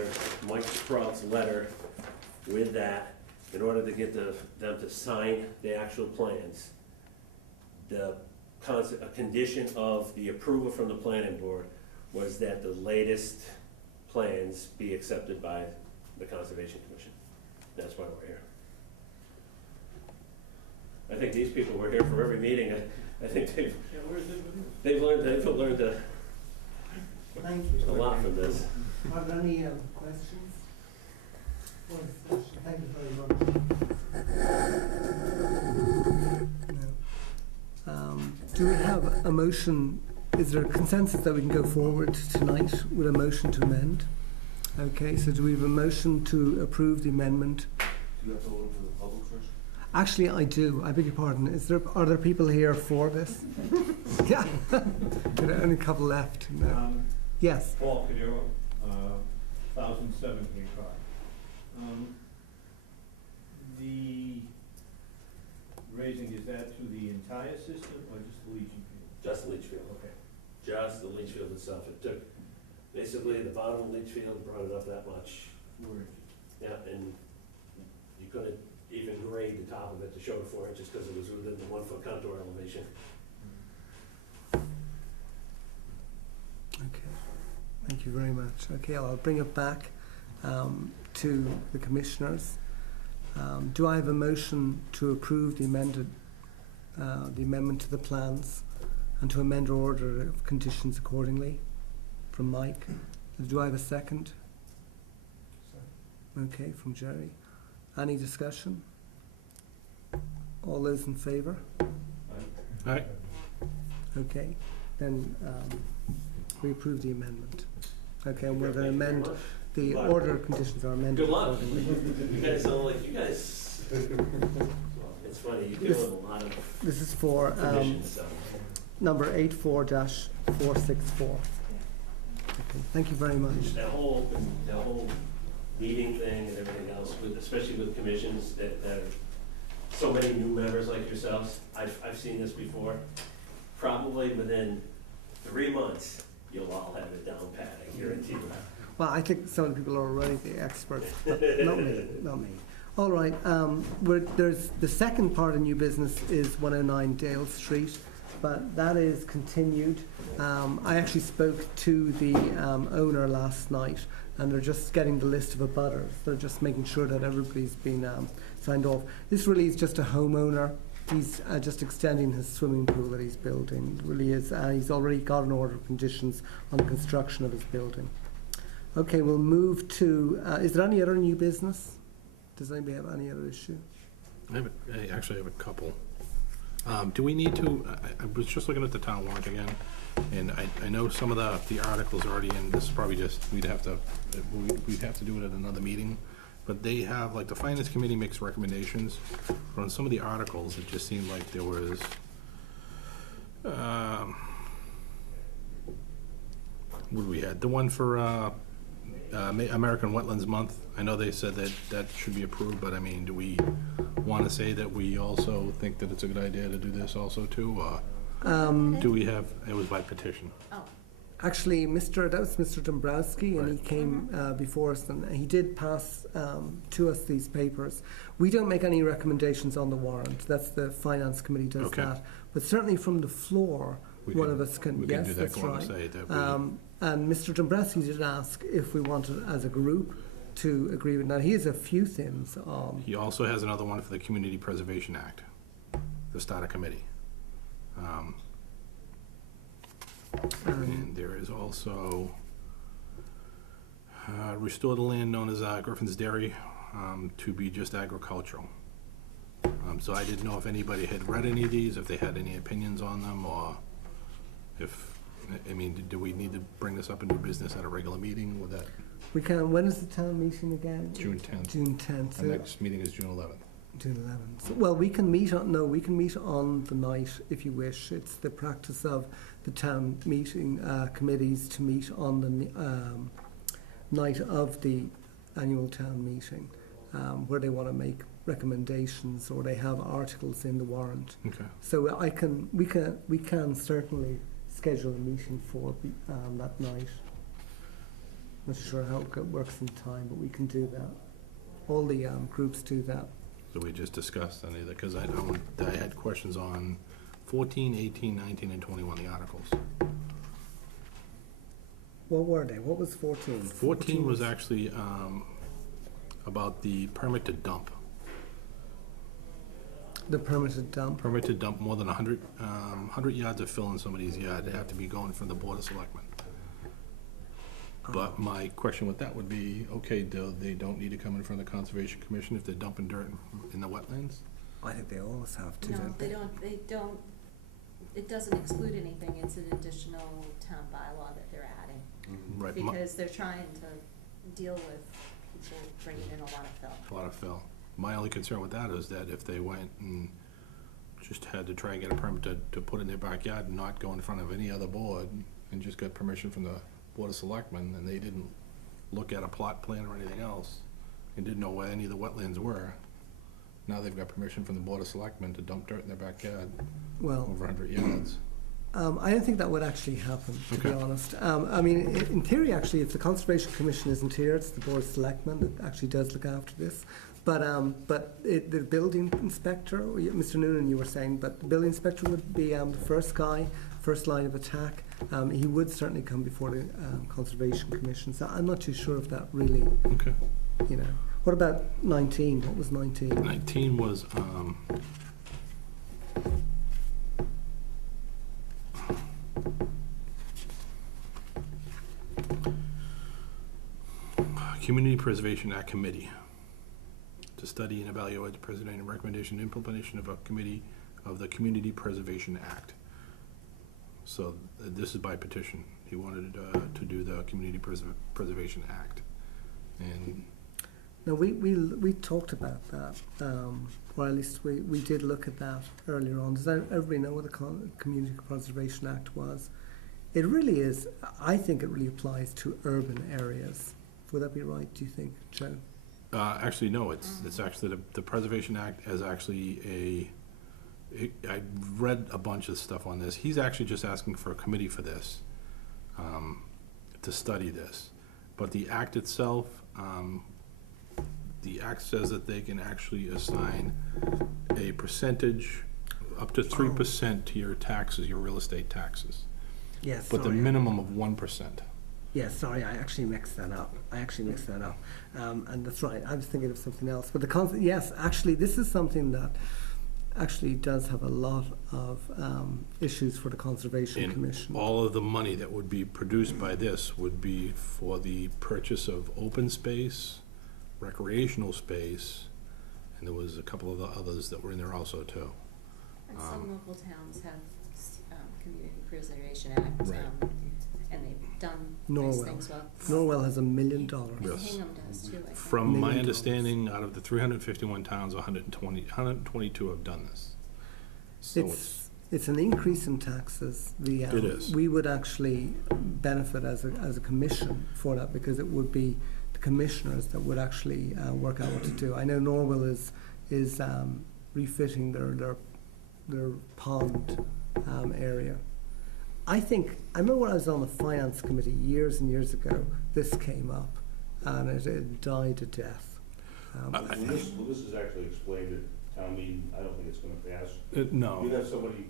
Mike Sprout's letter with that. In order to get them to sign the actual plans, a condition of the approval from the planning board was that the latest plans be accepted by the Conservation Commission. That's why we're here. I think these people were here for every meeting. I think they've learned to Thank you. a lot from this. Are there any questions? Or discussion? Thank you very much. No. Do we have a motion, is there a consensus that we can go forward tonight with a motion to amend? Okay, so do we have a motion to approve the amendment? Do you have to open to the public first? Actually, I do, I beg your pardon, are there people here for this? Yeah, there are only a couple left. No. Yes, Paul Cadero, 1007 Cape Cod. The raising, is that to the entire system or just the leaching field? Just the leach field. Okay. Just the leach field itself. It took, basically, the bottom of the leach field brought it up that much. 4 inches. Yeah, and you couldn't even grade the top of it to show the 4 inches because it was within the 1 foot contour elevation. okay, thank you very much. Okay, I'll bring it back to the commissioners. Do I have a motion to approve the amendment to the plans and to amend our order of conditions accordingly from Mike? Do I have a second? Okay, from Jerry. Any discussion? All those in favour? All right, Okay, then we approve the amendment. Okay, and we're going to amend, the order of conditions are amended Good luck. accordingly. You guys sound like you guys. It's funny, you deal with a lot of This is for conditions, so. number 84-464. Okay, thank you very much. That whole meeting thing and everything else, especially with commissions that are so many new members like yourselves, I've seen this before. Probably within 3 months, you'll all have it down pat, I guarantee you that. Well, I think some of the people are already the experts, but not me, not me. All right, there's the second part of new business is 109 Dale Street, but that is continued. I actually spoke to the owner last night, and they're just getting the list of abutters. They're just making sure that everybody's been signed off. This really is just a homeowner. He's just extending his swimming pool that he's building. It really is. He's already got an order of conditions on the construction of his building. Okay, we'll move to, is there any other new business? Does anybody have any other issue? I actually have a couple. Do we need to, I was just looking at the town warrant again, and I know some of the articles are already in, this is probably just, we'd have to do it at another meeting, but they have, like, the finance committee makes recommendations, but on some of the articles, it just seemed like there was, what do we had? The one for, American Wetlands Month, I know they said that should be approved, but I mean, do we want to say that we also think that it's a good idea to do this also too, or do we have, it was by petition? Oh, Actually, that was Mr. Dombrowski, and he came before us, and he did pass to us these papers. We don't make any recommendations on the warrant. That's the Finance Committee does Okay. that. But certainly from the floor, one of us can, We can yes, do that, that's go on right. and say that we, And Mr. Dombrowski did ask if we wanted, as a group, to agree with. Now, he has a few things. he also has another one for the Community Preservation Act, to start a committee. And there is also, restore the land known as Griffin's Dairy to be just agricultural. So I didn't know if anybody had read any of these, if they had any opinions on them, or if, I mean, do we need to bring this up into business at a regular meeting with that? We can. When is the town meeting again? June 10th. June 10th. The next meeting is June 11th. June 11th. So, well, we can meet on the night if you wish. It's the practice of the town meeting committees to meet on the night of the annual town meeting, where they want to make recommendations or they have articles in the warrant. Okay. So we can certainly schedule a meeting for that night. Not sure how it works in time, but we can do that. All the groups do that. So we just discussed any of that, because I had questions on 14, 18, 19, and 21, the articles. What were they? What was 14? 14 was actually about the permit to dump. The permitted dump. Permit to dump more than 100 yards of fill in somebody's yard. They have to be going from the Board of Selectmen. But my question with that would be, okay, they don't need to come in front of the Conservation Commission if they're dumping dirt in the wetlands? I think they always have to, No, don't they don't, it doesn't exclude anything, it's an additional town bylaw that they're adding. Right. Because they're trying to deal with people bringing in a lot of fill. A lot of fill. My only concern with that is that if they went and just had to try and get a permit to put in their backyard and not go in front of any other board, and just got permission from the Board of Selectmen, and they didn't look at a plot plan or anything else, and didn't know where any of the wetlands were, now they've got permission from the Board of Selectmen to dump dirt in their backyard Well, over 100 yards. I don't think that would actually happen, to be Okay. honest. I mean, in theory, actually, if the Conservation Commission isn't here, it's the Board of Selectmen that actually does look after this. But the building inspector, Mr. Noonan, you were saying, but the building inspector would be the first guy, first line of attack. He would certainly come before the Conservation Commission. So I'm not too sure if that really, Okay. you know. What about 19? What was 19? 19 was, Community Preservation Act Committee to study and evaluate the presentation and recommendation and implementation of a committee of the Community Preservation Act. So this is by petition. He wanted to do the Community Preservation Act. And No, we talked about that, or at least we did look at that earlier on. Does everybody know what the Community Preservation Act was? It really is, I think it really applies to urban areas. Would that be right, do you think, Joe? actually, no, it's actually, the Preservation Act is actually I read a bunch of stuff on this. He's actually just asking for a committee for this, to study this. But the act itself, the act says that they can actually assign a percentage, up to 3% to your taxes, your real estate taxes. Yes, But the sorry. minimum of 1%. Yes, sorry, I actually mixed that up. And that's right, I was thinking of something else. But yes, actually, this is something that actually does have a lot of issues for the Conservation And Commission. all of the money that would be produced by this would be for the purchase of open space, recreational space, and there was a couple of the others that were in there also too. And some local towns have Community Preservation Act, Right. and they've done nice Norwell. things well. Norwell has $1 million. And Yes. Hingham does too, I think. From $1 my million. understanding, out of the 351 towns, 122 have done this. So It's an increase in taxes. It is. We would actually benefit as a commission for that, because it would be the commissioners that would actually work out what to do. I know Norwell is refitting their pond area. I remember when I was on the finance committee years and years ago, this came up, and it died a death. Well, this is actually explained at town meeting, I don't think it's gonna pass. No. You'd have somebody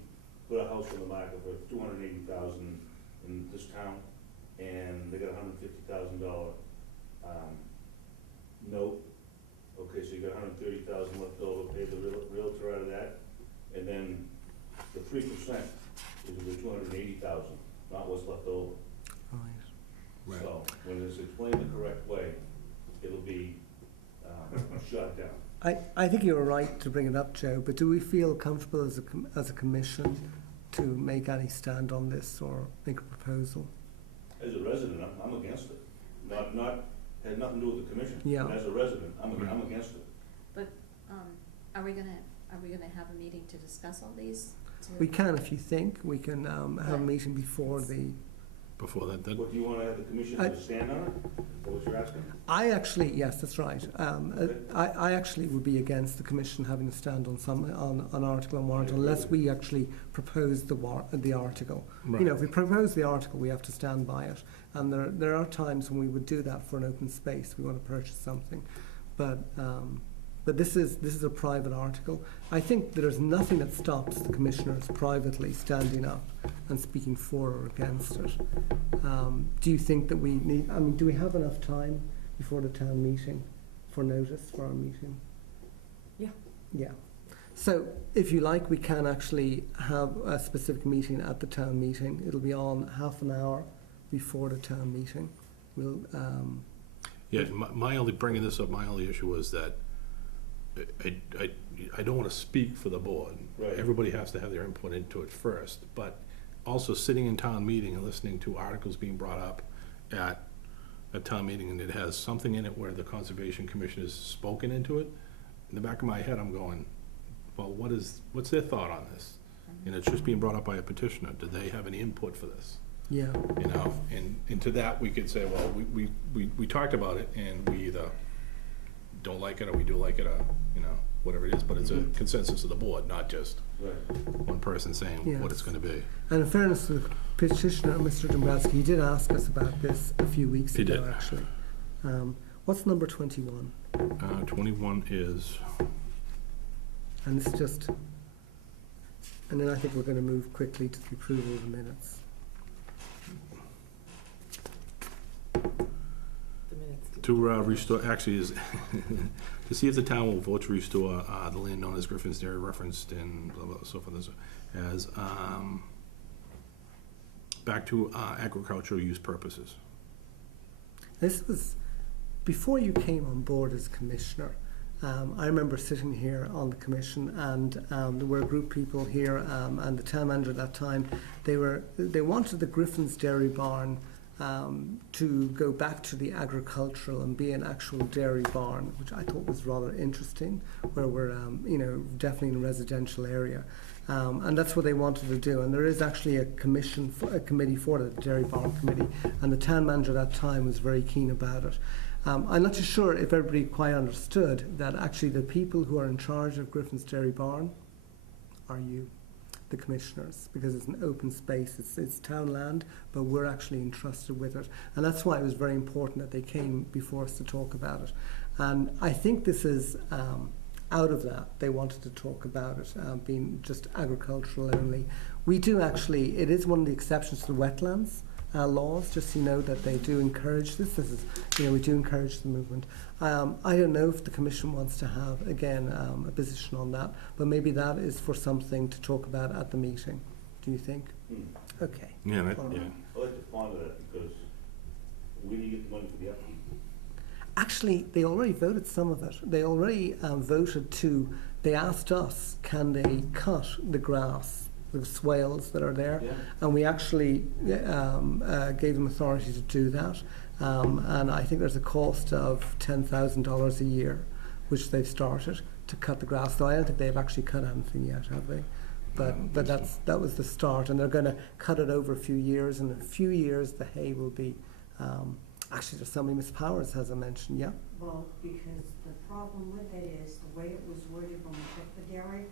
put a house on the market for $280,000 in this town, and they got a $150,000 note. Okay, so you got $130,000 left over, pay the realtor out of that, and then the 3% is the $280,000, not what's left over. Right. So, when it's explained the correct way, it'll be shut down. I think you're right to bring it up, Joe, but do we feel comfortable as a commission to make any stand on this or make a proposal? As a resident, I'm against it. Had nothing to do with the commission. Yeah. But as a resident, I'm against it. But, are we gonna have a meeting to discuss all these? We can, if you think, we can have a meeting before the... Before that, What, do you wanna have the commission I- to stand on it? Is that what you're asking? Yes, that's right. I actually would be against the commission having to stand on an article and warrant unless we actually propose the article. You know, if we propose the article, we have to stand by it. And there are times when we would do that for an open space. We want to purchase something, but this is a private article. I think there's nothing that stops the commissioners privately standing up and speaking for or against it. Do you think that we need? I mean, do we have enough time before the town meeting for notice for our meeting? Yeah. Yeah. So, if you like, we can actually have a specific meeting at the town meeting. It'll be on half an hour before the town meeting. we'll, Yeah, my only, bringing this up, my only issue was that I don't want to speak for the board. Right. Everybody has to have their input into it first, but also sitting in town meeting and listening to articles being brought up at a town meeting, and it has something in it where the Conservation Commission has spoken into it, in the back of my head, I'm going, well, what's their thought on this? And it's just being brought up by a petitioner. Do they have any input for this? yeah. You know, and to that, we could say, well, we talked about it, and we either don't like it, or we do like it, or, you know, whatever it is, but it's a consensus of the board, not just Right. one person saying what it's gonna be. And in fairness to the petitioner, Mr. Dombrowski, he did ask us about this a few weeks He ago, did. actually. What's number 21? 21 is, And it's just, and then I think we're gonna move quickly to the approval of the minutes. The minutes. to restore, actually is, to see if the town will vote to restore the land known as Griffin's Dairy referenced in blah, blah, so forth, as, back to agricultural use purposes. This was before you came on board as commissioner. I remember sitting here on the commission, and there were a group of people here, and the town manager at that time. They wanted the Griffin's Dairy Barn to go back to the agricultural and be an actual dairy barn, which I thought was rather interesting, where we're definitely in a residential area. And that's what they wanted to do. And there is actually a committee for the Dairy Barn Committee, and the town manager at that time was very keen about it. I'm not too sure if everybody quite understood that actually the people who are in charge of Griffin's Dairy Barn are you, the commissioners, because it's an open space, it's town land, but we're actually entrusted with it. And that's why it was very important that they came before us to talk about it. And I think this is out of that. They wanted to talk about it being just agricultural only. We do actually, it is one of the exceptions to the wetlands laws, just so you know that they do encourage this. This is, we do encourage the movement. I don't know if the Commission wants to have, again, a position on that, but maybe that is for something to talk about at the meeting. Do you think? Okay. Yeah, All right. I like to ponder that, because where do you get the money for the upkeep? Actually, they already voted some of it. They already voted to, they asked us, can they cut the grass, the swales that are there? Yeah. And we actually gave them authority to do that. And I think there's a cost of $10,000 a year, which they've started to cut the grass. So I don't think they've actually cut anything yet, have they? But that was the start, and they're going to cut it over a few years. And in a few years, the hay will be. Actually, there's somebody, Ms. Powers has mentioned, yeah. Well, because the problem with it is the way it was worded when we took the dairy,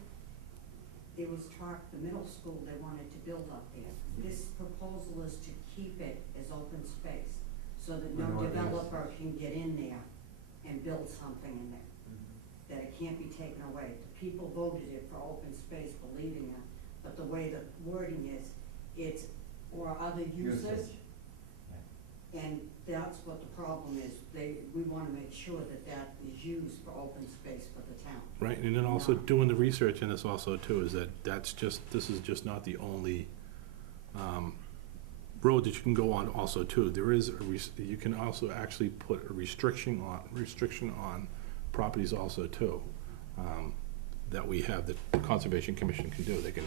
there was talk, the middle school, they wanted to build up there. This proposal is to keep it as open space, so that no developer can get in there and build something in there, that it can't be taken away. The people voted it for open space, believing it, but the way the wording is, it's, or other uses. And that's what the problem is. We want to make sure that that is used for open space for the town. Right, and then also doing the research in this also too, is that this is just not the only road that you can go on also too. There is you can also actually put a restriction on properties also too, that we have, that the Conservation Commission can do. They can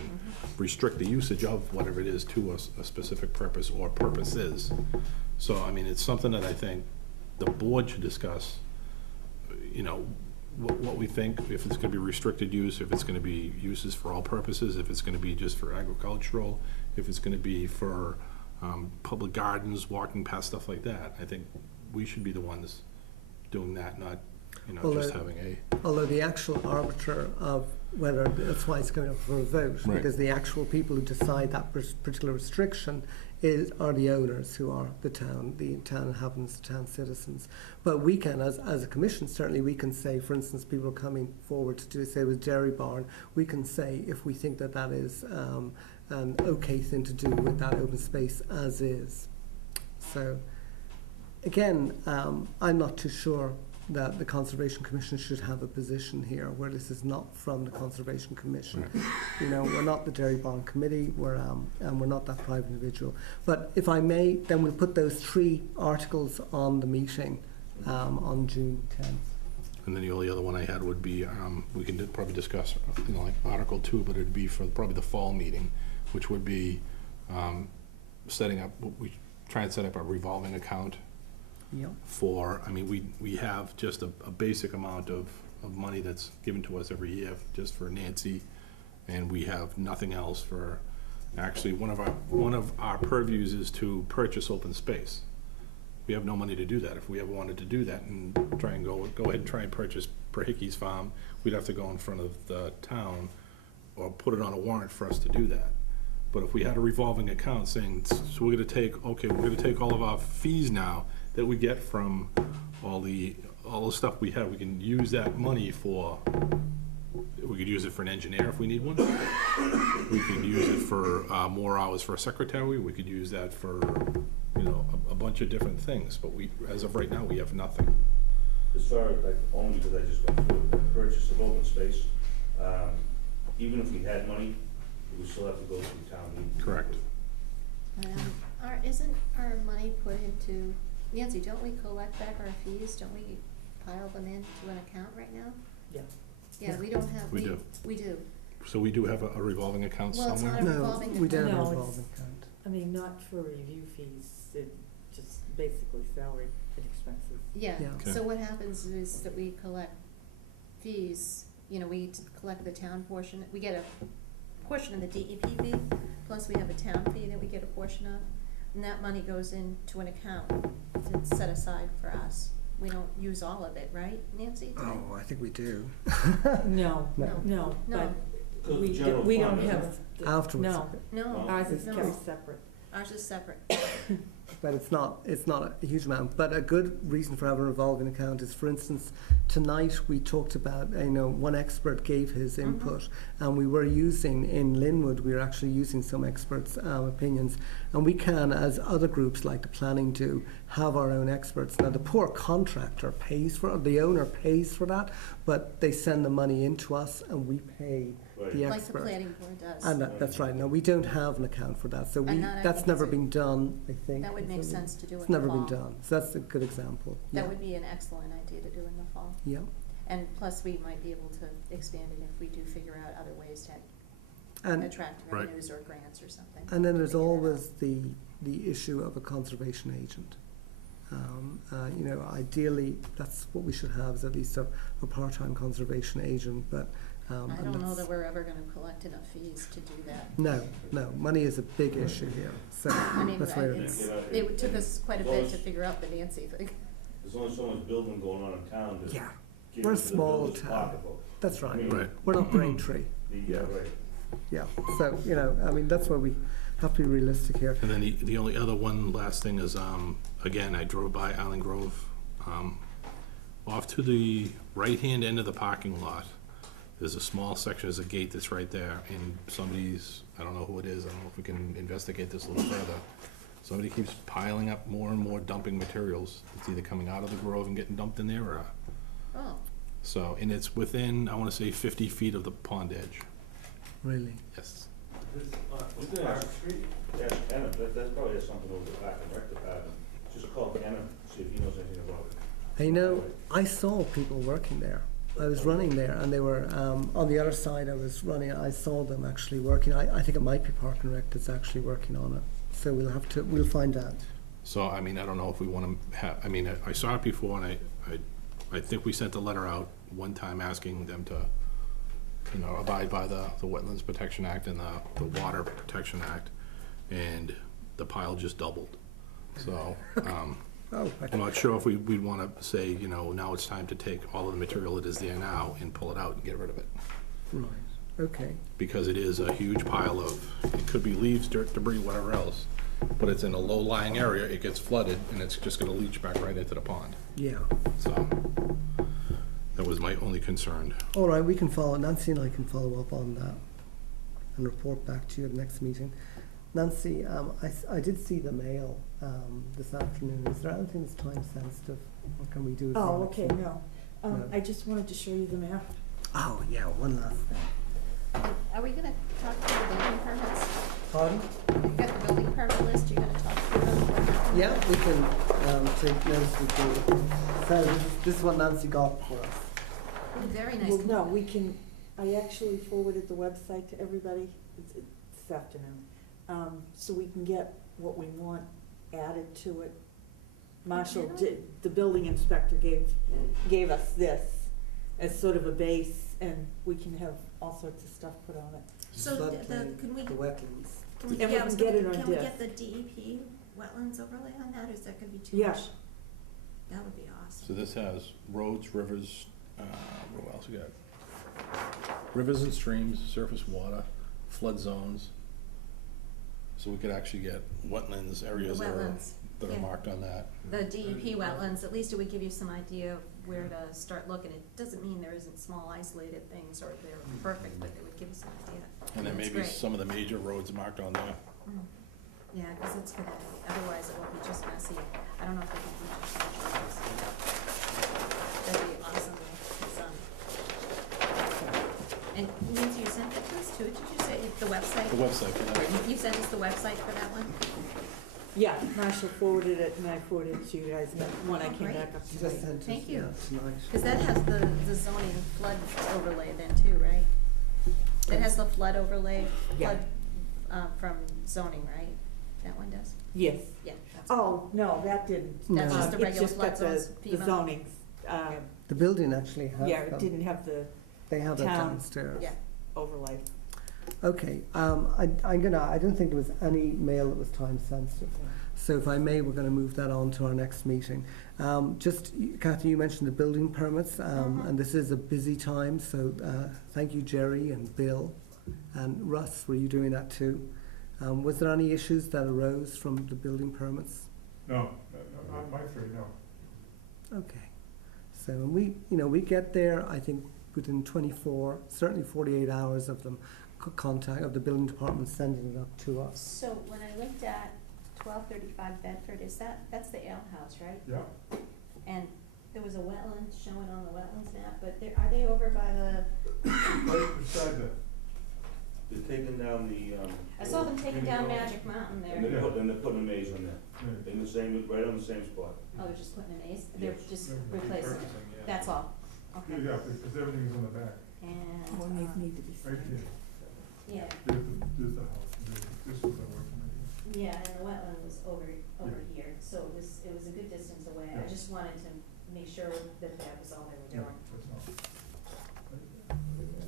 restrict the usage of whatever it is to a specific purpose or purposes. So, I mean, it's something that I think the board should discuss, what we think, if it's gonna be restricted use, if it's gonna be uses for all purposes, if it's gonna be just for agricultural, if it's gonna be for public gardens, walking past, stuff like that. I think we should be the ones doing that, not, just having Although the actual arbiter of whether, that's why it's going up for a vote, Right. because the actual people who decide that particular restriction are the owners, who are the town inhabitants, the town citizens. But we can, as a commission, certainly we can say, for instance, people are coming forward to do, say with Dairy Barn, we can say if we think that is an okay thing to do with that open space as is. So, again, I'm not too sure that the Conservation Commission should have a position here, where this is not from the Conservation Commission. You know, we're not the Dairy Barn Committee, and we're not that private individual. But if I may, then we'll put those 3 articles on the meeting on June 10th. And then the only other one I had would be, we can probably discuss, you know, like Article 2, but it'd be for probably the fall meeting, which would be setting up, we try and set up a revolving account Yep. for, I mean, we have just a basic amount of money that's given to us every year just for Nancy, and we have nothing else for, actually, one of our purviews is to purchase open space. We have no money to do that. If we ever wanted to do that and try and go ahead and try and purchase Perhicke's farm, we'd have to go in front of the town or put it on a warrant for us to do that. But if we had a revolving account saying, so we're gonna take all of our fees now that we get from all the stuff we have, we can use that money for, we could use it for an engineer if we need one. We could use it for more hours for a secretary. We could use that for, you know, a bunch of different things. But as of right now, we have nothing. As far as, like, only because I just went through the purchase of open space, even if we had money, we still have to go through town meeting. Correct. Isn't our money put into, Nancy, don't we collect back our fees? Don't we pile them into an account right now? Yeah. Yeah, we don't have. We do. We do. So we do have a revolving account Well, it's somewhere? not a No, revolving we don't have No, a it's- revolving account. I mean, not for review fees, it just basically salary and expenses. Yeah, Yeah. Okay. so what happens is that we collect fees, you know, we collect the town portion, we get a portion of the DEP fee, plus we have a town fee that we get a portion of, and that money goes into an account that's set aside for us. We don't use all of it, right, Nancy? Oh, I think we do. No, No. no, but Goes to we general we fund, don't doesn't have. the- Afterwards. No, Ours is no. kept separate. Ours is separate. But it's not a huge amount. But a good reason for having a revolving account is, for instance, tonight we talked about, you know, one expert gave his input, and we were using, in Linwood, we were actually using some experts' opinions, and we can, as other groups like the planning do, have our own experts. Now, the poor contractor pays for it, the owner pays for that, but they send the money into us and we pay the Like the expert. planning board does. And that's right. No, we don't have an account for that. So And not that's everything's never a- been done, I think. That would make sense to do in the It's never been fall. done. So that's a good example. That Yeah. would be an excellent idea to do in the fall. Yeah. And plus, we might be able to expand it if we do figure out other ways to And attract Right. revenues or grants or something. and then there's Figure that out. always the issue of a conservation agent. You know, ideally, that's what we should have, is at least a part-time conservation agent. But I and don't know that's- that we're ever gonna collect enough fees to do that. No, money is a big issue here. So I mean, that's where it took us quite a bit to figure out the Nancy thing. There's only so much building going on in town to yeah, get we're a into the small village town. pocketbook. That's I right. mean, Right. We're not Braintree. Yeah, right. Yeah. So you know, I mean, that's where we have to be realistic here. And then the only other one last thing is, again, I drove by Island Grove. Off to the right-hand end of the parking lot, there's a small section, there's a gate that's right there, and somebody's, I don't know who it is, I don't know if we can investigate this a little further. Somebody keeps piling up more and more dumping materials. It's either coming out of the grove and getting dumped in there, or, Oh, so, and it's within, I wanna say 50 feet of the pond edge. Really. Yes. We could ask Ken, that probably has something over the back and rec department. Just call Ken and see if he knows anything about it. I know, I saw people working there. I was running there, and they were on the other side. I was running. I saw them actually working. I think it might be Park and Rec that's actually working on it. So we'll find out. So, I mean, I don't know if we wanna have, I mean, I saw it before, and I think we sent a letter out one time asking them to, you know, abide by the Wetlands Protection Act and the Water Protection Act, and the pile just doubled. So, Oh, I'm not sure if we'd wanna say, you know, now it's time to take all of the material that is there now and pull it out and get rid of it. right. Okay. Because it is a huge pile of, it could be leaves, dirt, debris, whatever else, but it's in a low-lying area, it gets flooded, and it's just gonna leach back right into the pond. Yeah. So, that was my only concern. All right. We can follow. Nancy and I can follow up on that and report back to you at the next meeting. Nancy, I did see the mail this afternoon. Is there anything that's time sensitive, or can we do it? Oh, next okay, week? no. No. I just wanted to show you the map. Oh, yeah, one last thing. Are we gonna talk through the building permits? Pardon? You got the building permit list, you're gonna talk through them? What happened? Yeah, we can take notes of the, so this is what Nancy got for us. Very nice. Well, no, we can, I actually forwarded the website to everybody this afternoon. So we can get what we want added to it. Marshall did, the building inspector gave us this as sort of a base, and we can have all sorts of stuff put on it. So Floodplain, can we, the wetlands. can we, And we yeah, I was can get gonna- it on can we disc. get the DEP wetlands overlay on that, or is that gonna be too Yeah. much? That would be awesome. So this has roads, rivers, what else we got? Rivers and streams, surface water, flood zones. So we could actually get wetlands areas The that are, wetlands, that are yeah. marked on that. The DEP wetlands, at least it would give you some idea of where to start looking. It doesn't mean there isn't small isolated things or they're perfect, but it would give you some idea. And then That's maybe great. some of the major roads marked on there. Mm. Yeah, because it's gonna, otherwise it will be just messy. I don't know if they can do just. That'd be awesome. And Nancy, you sent it to us too, did you say, the website? The website for Or that. you sent us the website for that one? Yeah, Marshall forwarded it, and I forwarded it to you guys, when I Oh, came great. back up She tonight. just sent us, Thank you. yeah, tonight. Because that has the zoning flood overlay then too, right? That has the flood overlay, Yeah. flood, from zoning, right? That one does? Yes. Yeah. that's- Oh, no, that didn't. That's just the It's regular just flood got zones, the FEMA? zoning, The building actually has yeah, it them. didn't have the They have that town. downstairs. Yeah. overlay. Okay, I don't think there was any mail that was time sensitive. So if I may, we're gonna move that on to our next meeting. Just, Kathy, you mentioned the building permits, and this is a busy time, so, thank you, Jerry and Bill. And Russ, were you doing that too? Was there any issues that arose from the building permits? No, not my three, no. Okay, so when we get there, I think within 24, certainly 48 hours of them contact, of the building department sending it up to us. So when I looked at 1235 Bedford, that's the ale house, right? Yeah, And there was a wetland shown on the wetlands map, but are they over by the, right beside the, They're taking down the, I saw them taking down Magic Mountain and there. they're putting a maze on there, in the same, right on the same spot. Oh, they're just putting a maze? They're Yes. just They're replacing it? repurposing, yeah. That's all? Okay. yeah, because everything's on the back, And, One need to be right signed. here. yeah, There's the house, this is the working area. yeah, and the wetland was over here, so it was a good distance away. I Yeah. just wanted to make sure that was all they were Yeah, doing. that's all.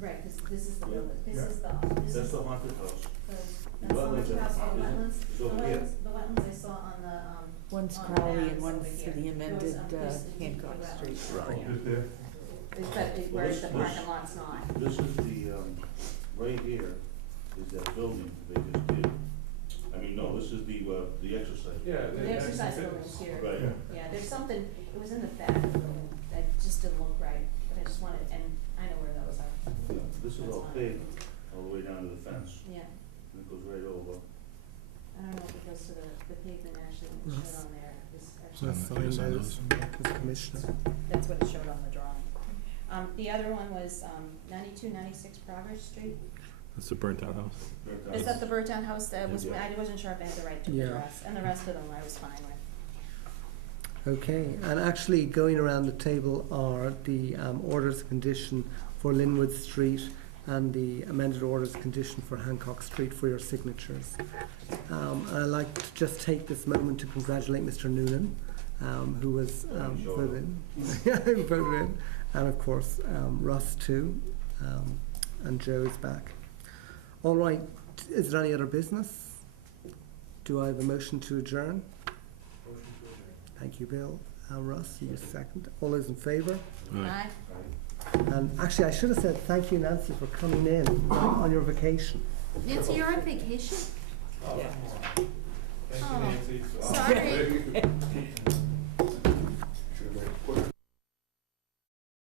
Right, because this is the Yeah. building, this Yeah. is the, this That's is the haunted house. that's the Wetlands haunted house, all the is- wetlands, is the over here. wetlands I saw on the, One's on the Crowley maps and one's over for here. the There was, amended this is the Hancock wetlands. Street. Yeah. Just there. But whereas the parking lot's not. This is the, right here is that building they just did. I mean, no, this is the exercise. Yeah. The exercise building's here. Right. Yeah. Yeah, there's something, it was in the back of the building that just didn't look right, but I just wanted, and I know where those are. Yeah, this is all That's fine. paved all the way down to the fence, Yeah, and it goes right over. I don't know if it goes to the pavement actually, when it showed on there, is So actually, sign sign those, as commissioner. that's what it showed on the drawing. The other one was, 9296 Progress Street. That's the burnt out house. Is that the Burtown house that was, Yeah. I wasn't sure if I had the right to Yeah. address, and the rest of them I was fine with. Okay, and actually going around the table are the orders of condition for Linwood Street and the amended orders of condition for Hancock Street for your signatures. And I'd like to just take this moment to congratulate Mr. Noonan, who was voted in, and of course Russ too, and Joe's back. All right, is there any other business? Do I have a motion to adjourn? Thank you, Bill. Russ, you second. All those in favour? Aye. And actually, I should have said thank you, Nancy, for coming in on your vacation. Nancy, you're on vacation? Yeah. Oh, sorry.